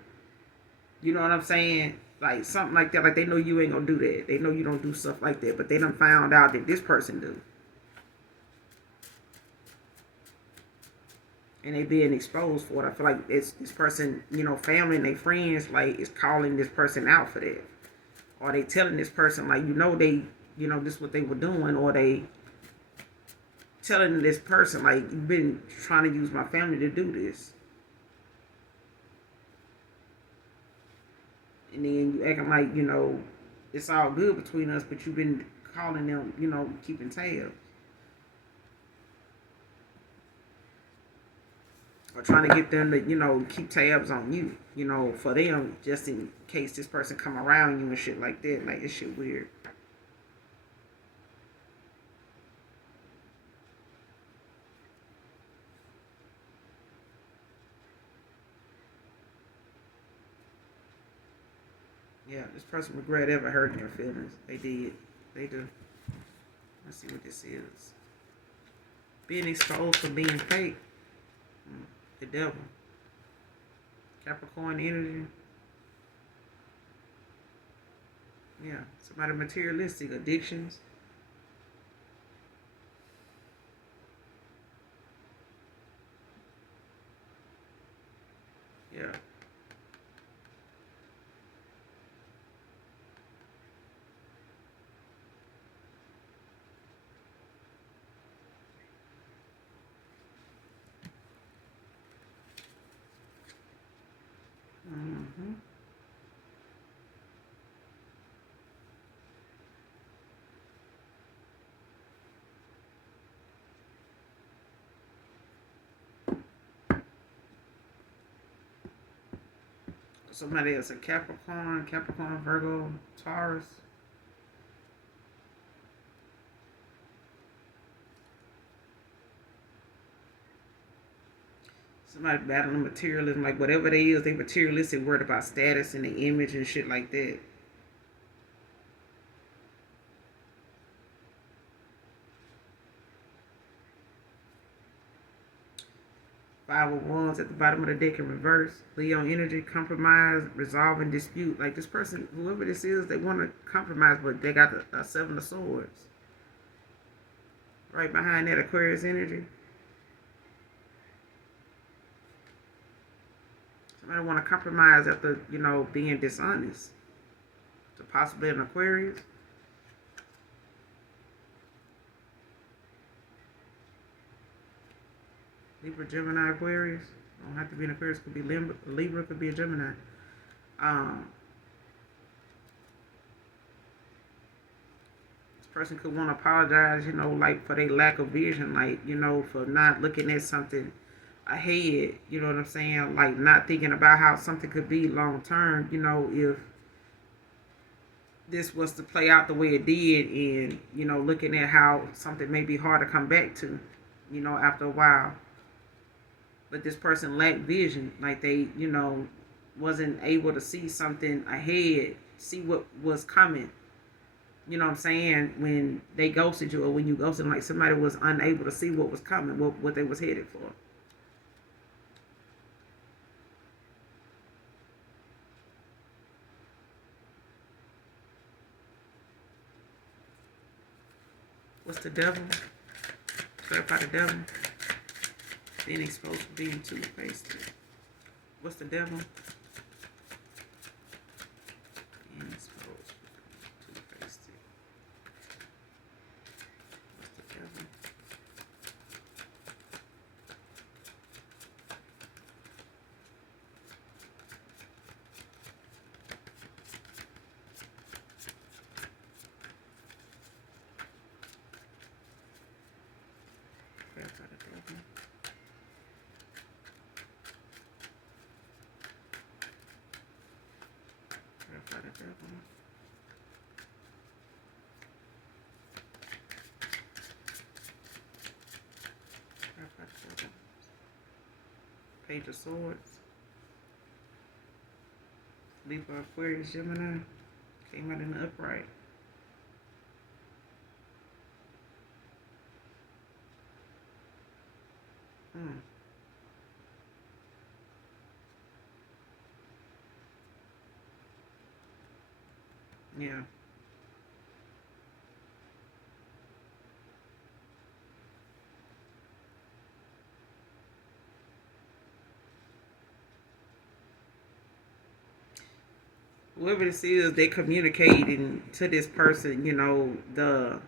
You know what I'm saying? Like something like that. Like they know you ain't gonna do that. They know you don't do stuff like that, but they done found out that this person do. And they being exposed for it. I feel like it's this person, family and their friends, like, is calling this person out for that. Or they telling this person, like, they this is what they were doing, or they telling this person, like, you've been trying to use my family to do this. And then you acting like, it's all good between us, but you've been calling them, keeping tabs. Or trying to get them to, keep tabs on you, for them, just in case this person come around you and shit like that. Like, this shit weird. Yeah, this person regret ever hurting your feelings. They did. They do. Let's see what this is. Being exposed for being fake. The devil. Capricorn energy. Yeah, somebody materialistic. Addictions. Yeah. Mm-hmm. Somebody else, a Capricorn, Virgo, Taurus. Somebody battling materialism, like whatever they is, they materialistic, worried about status and the image and shit like that. Five of Wands at the bottom of the deck in reverse. Leo energy, compromise, resolve, and dispute. Like this person, whoever this is, they want to compromise, but they got the Seven of Swords. Right behind that, Aquarius energy. Somebody want to compromise after, being dishonest. So possibly an Aquarius. Libra, Gemini, Aquarius. Don't have to be an Aquarius. Could be Libra, could be a Gemini. Um, this person could want to apologize, like for their lack of vision, like, for not looking at something ahead, you know what I'm saying? Like not thinking about how something could be long term, if this was to play out the way it did, and, looking at how something may be hard to come back to, after a while. But this person lacked vision, like they, wasn't able to see something ahead, see what was coming. You know what I'm saying? When they ghosted you, or when you ghosted them, like somebody was unable to see what was coming, what they was headed for. What's the devil? Clarify the devil. Being exposed for being two-faced. What's the devil? Being exposed for being two-faced. What's the devil? Clarify the devil. Clarify the devil. Clarify the devil. Page of Swords. Libra, Aquarius, Gemini. Came out in the upright. Yeah. whoever this is, they communicating to this person, the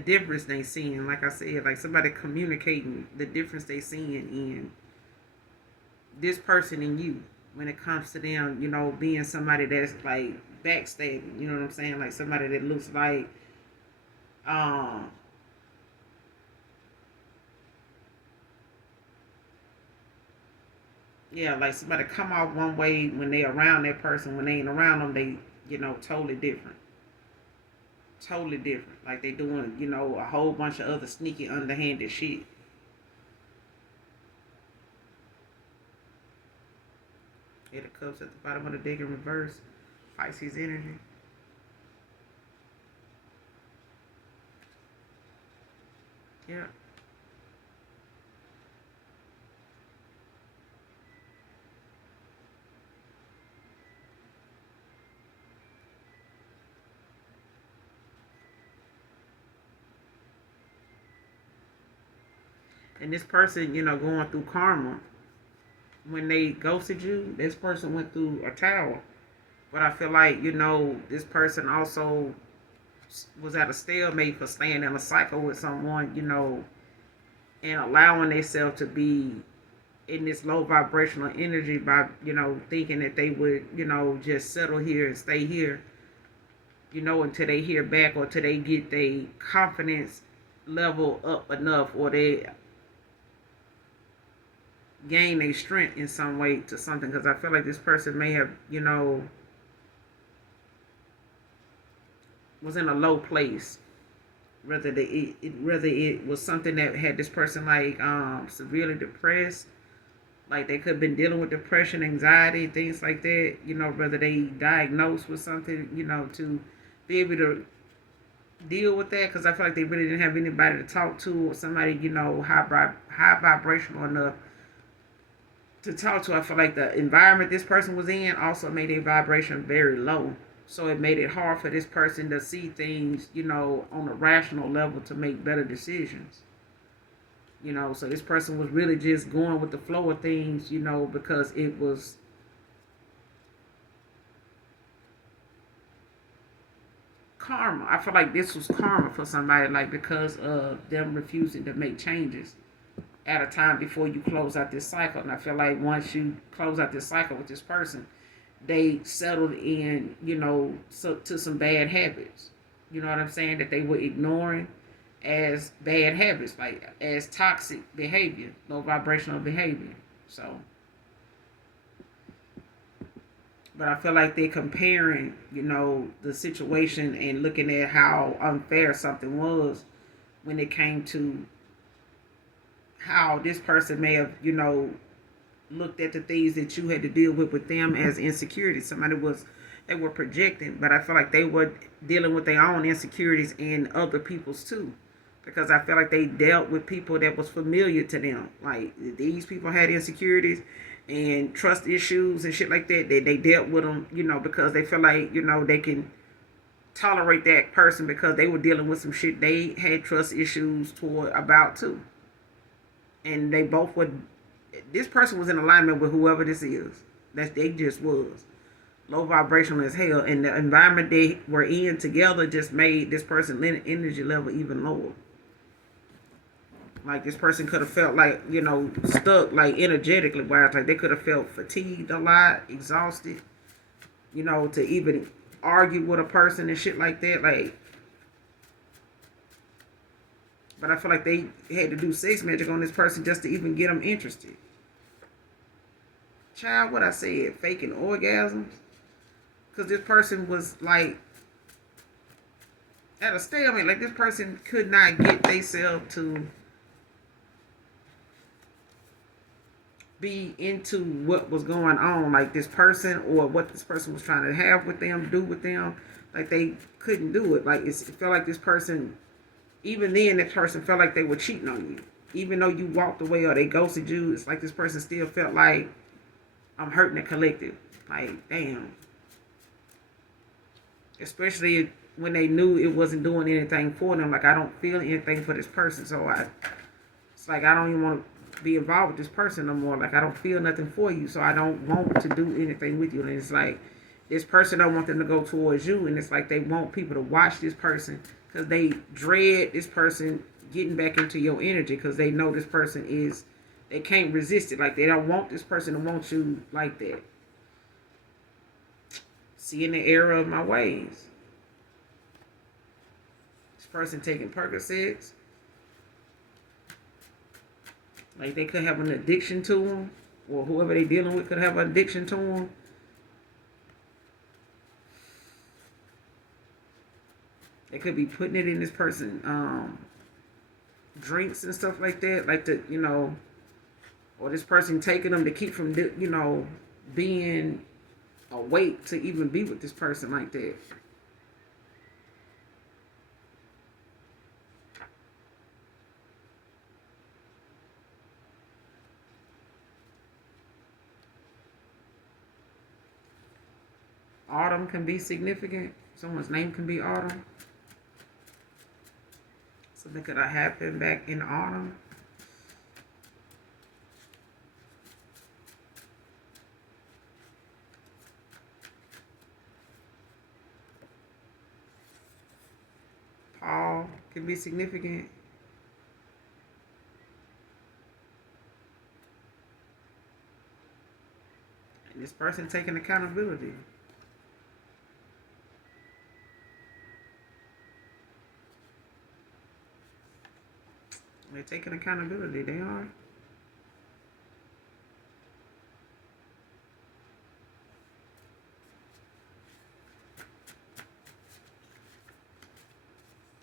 difference they seeing. Like I said, like somebody communicating the difference they seeing in this person and you when it comes to them, being somebody that's like backstabbing. You know what I'm saying? Like somebody that looks like, um, yeah, like somebody come off one way when they around that person. When they ain't around them, they, totally different. Totally different. Like they doing, a whole bunch of other sneaky, underhanded shit. Eight of Cups at the bottom of the deck in reverse. Pisces energy. Yeah. And this person, going through karma. When they ghosted you, this person went through a tower. But I feel like, this person also was at a stalemate for staying in a cycle with someone, and allowing themselves to be in this low vibrational energy by, thinking that they would, just settle here and stay here, until they hear back or until they get their confidence level up enough or they gain their strength in some way to something. Because I feel like this person may have, was in a low place. Whether it was something that had this person like severely depressed, like they could have been dealing with depression, anxiety, things like that. Whether they diagnosed with something, to be able to deal with that. Because I feel like they really didn't have anybody to talk to or somebody, high vibrational enough to talk to. I feel like the environment this person was in also made their vibration very low. So it made it hard for this person to see things, on a rational level to make better decisions. So this person was really just going with the flow of things, because it was karma. I feel like this was karma for somebody, like because of them refusing to make changes at a time before you close out this cycle. And I feel like once you close out this cycle with this person, they settled in, to some bad habits. You know what I'm saying? That they were ignoring as bad habits, like as toxic behavior, low vibrational behavior. So, but I feel like they're comparing, the situation and looking at how unfair something was when it came to how this person may have, looked at the things that you had to deal with them as insecurity. They were projecting, but I feel like they were dealing with their own insecurities and other people's too. Because I feel like they dealt with people that was familiar to them. Like these people had insecurities and trust issues and shit like that. They dealt with them, because they feel like, they can tolerate that person because they were dealing with some shit they had trust issues toward about too. And they both would. This person was in alignment with whoever this is. That they just was low vibrational as hell, and the environment they were in together just made this person energy level even lower. Like this person could have felt like, stuck, like energetically wise. Like they could have felt fatigued a lot, exhausted, to even argue with a person and shit like that. Like, but I feel like they had to do sex magic on this person just to even get them interested. Child, what I said, faking orgasms. Because this person was like at a stalemate. Like this person could not get themselves to be into what was going on, like this person or what this person was trying to have with them, do with them. Like they couldn't do it. Like it felt like this person, even then, that person felt like they were cheating on you. Even though you walked away or they ghosted you, it's like this person still felt like I'm hurting the collective. Like, damn. Especially when they knew it wasn't doing anything for them. Like, I don't feel anything for this person. So it's like I don't even want be involved with this person no more. Like, I don't feel nothing for you, so I don't want to do anything with you. And it's like, this person don't want them to go towards you, and it's like they want people to watch this person because they dread this person getting back into your energy because they know this person is, they can't resist it. Like, they don't want this person to want you like that. Seeing the error of my ways. This person taking Percocets. Like, they could have an addiction to them, or whoever they dealing with could have an addiction to them. They could be putting it in this person drinks and stuff like that, like the, you know, or this person taking them to keep from, you know, being awake to even be with this person like that. Autumn can be significant. Someone's name can be Autumn. Something could have happened back in autumn. Paul can be significant. And this person taking accountability. They're taking accountability. They are.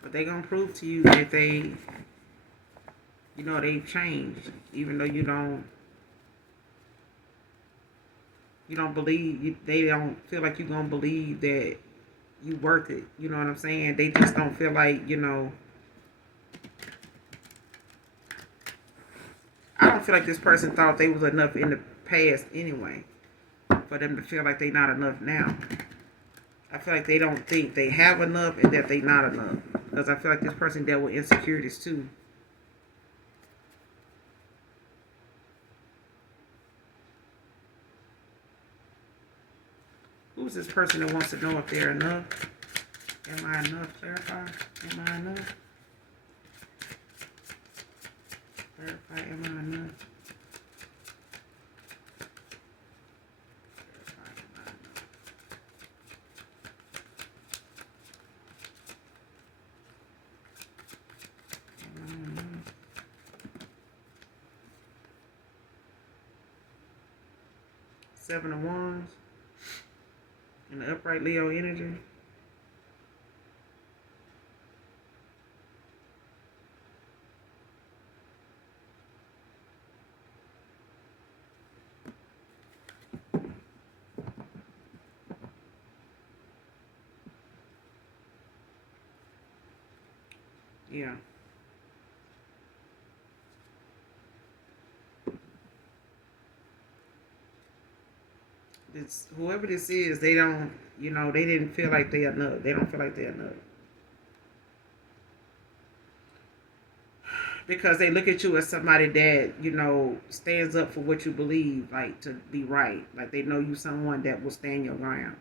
But they gonna prove to you that they, you know, they've changed, even though you don't believe. They don't feel like you're gonna believe that you worth it. You know what I'm saying? They just don't feel like, you know. I don't feel like this person thought they was enough in the past anyway, for them to feel like they not enough now. I feel like they don't think they have enough and that they not enough. Because I feel like this person dealt with insecurities too. Who's this person that wants to know if they're enough? Am I enough? Clarify. Am I enough? Clarify. Am I enough? Clarify. Am I enough? 7 of Wands. And the upright Leo energy. Yeah. It's, whoever this is, they don't, you know, they didn't feel like they enough. They don't feel like they're enough. Because they look at you as somebody that, you know, stands up for what you believe, like, to be right. Like, they know you someone that will stand your ground.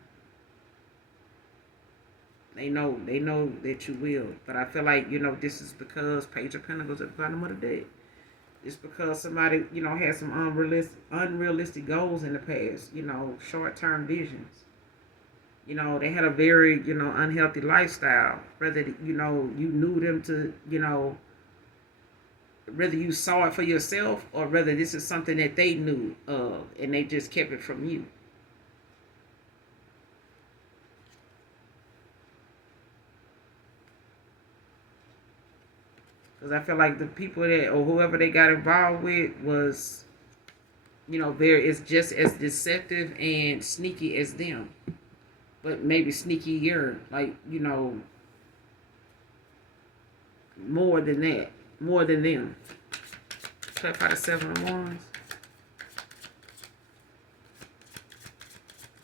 They know that you will. But I feel like, you know, this is because Page of Pentacles at the bottom of the deck. It's because somebody, you know, had some unrealistic goals in the past, you know, short-term visions. You know, they had a very, you know, unhealthy lifestyle. Whether, you know, you knew them to, you know, whether you saw it for yourself or whether this is something that they knew of and they just kept it from you. Because I feel like the people that, or whoever they got involved with was, you know, is just as deceptive and sneaky as them. But maybe sneakier, like, you know, more than that. More than them. Clarify the 7 of Wands.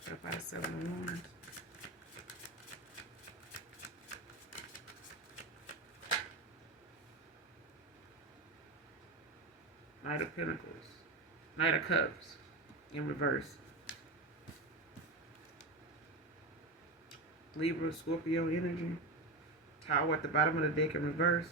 Clarify the 7 of Wands. Knight of Pentacles. Knight of Cups in reverse. Libra, Scorpio energy. Tower at the bottom of the deck in reverse.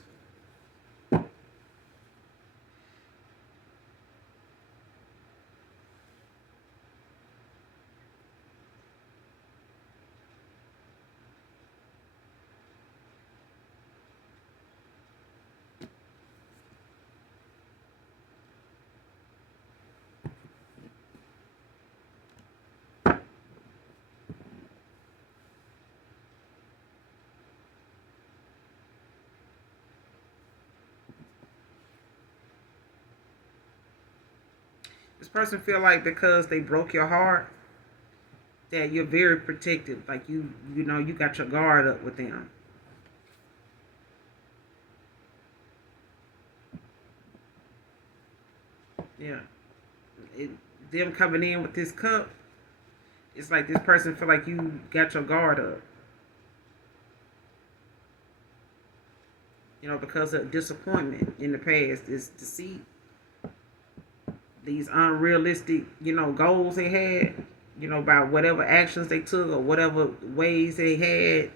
This person feel like because they broke your heart, that you're very protective. Like you know, you got your guard up with them. Yeah. Them coming in with this cup, it's like this person feel like you got your guard up. You know, because of disappointment in the past, this deceit, these unrealistic, you know, goals they had, you know, about whatever actions they took or whatever ways they had,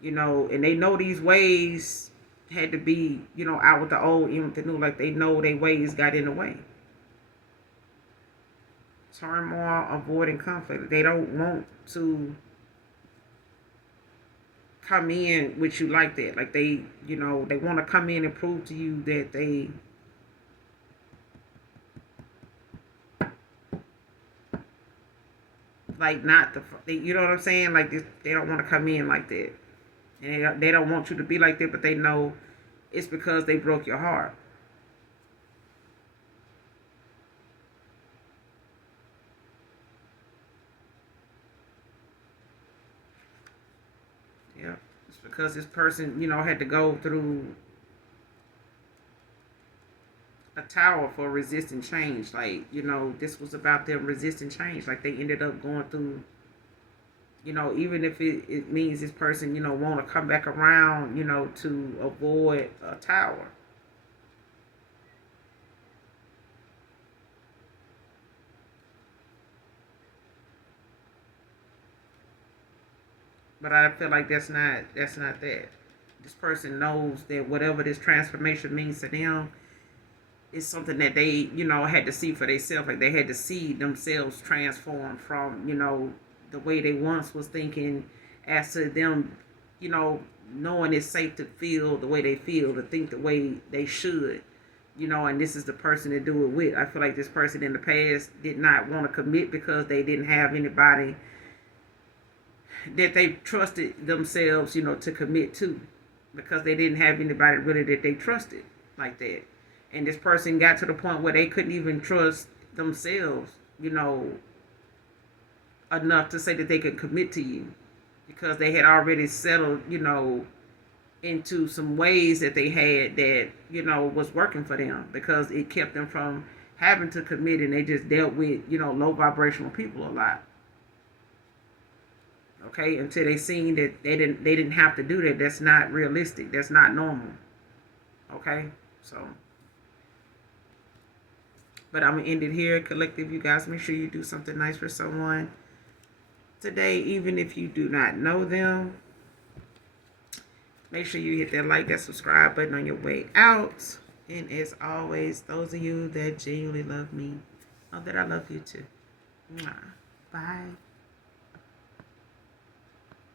you know, and they know these ways had to be, you know, out with the old, in with the new, like they know their ways got in the way. Turmoil, avoiding conflict. They don't want to come in with you like that. Like they, you know, they want to come in and prove to you that they like not the, you know what I'm saying? Like this, they don't want to come in like that, and they don't want you to be like that. But they know it's because they broke your heart. Yeah, it's because this person, you know, had to go through a tower for resisting change. Like, you know, this was about them resisting change. Like they ended up going through, you know, even if it means this person, you know, want to come back around, you know, to avoid a tower. But I feel like that's not that. This person knows that whatever this transformation means to them is something that they, you know, had to see for themselves. Like they had to see themselves transform from, you know, the way they once was thinking, as to them, you know, knowing it's safe to feel the way they feel, to think the way they should, you know, and this is the person to do it with. I feel like this person in the past did not want to commit because they didn't have anybody that they trusted themselves, you know, to commit to, because they didn't have anybody really that they trusted like that. And this person got to the point where they couldn't even trust themselves, you know, enough to say that they could commit to you, because they had already settled, you know, into some ways that they had that, you know, was working for them, because it kept them from having to commit, and they just dealt with, you know, low vibrational people a lot. Okay, until they seen that they didn't have to do that. That's not realistic. That's not normal. Okay, so, but I'm gonna end it here. Collective, you guys, make sure you do something nice for someone today, even if you do not know them. Make sure you hit that like, that subscribe button on your way out. And as always, those of you that genuinely love me, know that I love you too. Bye.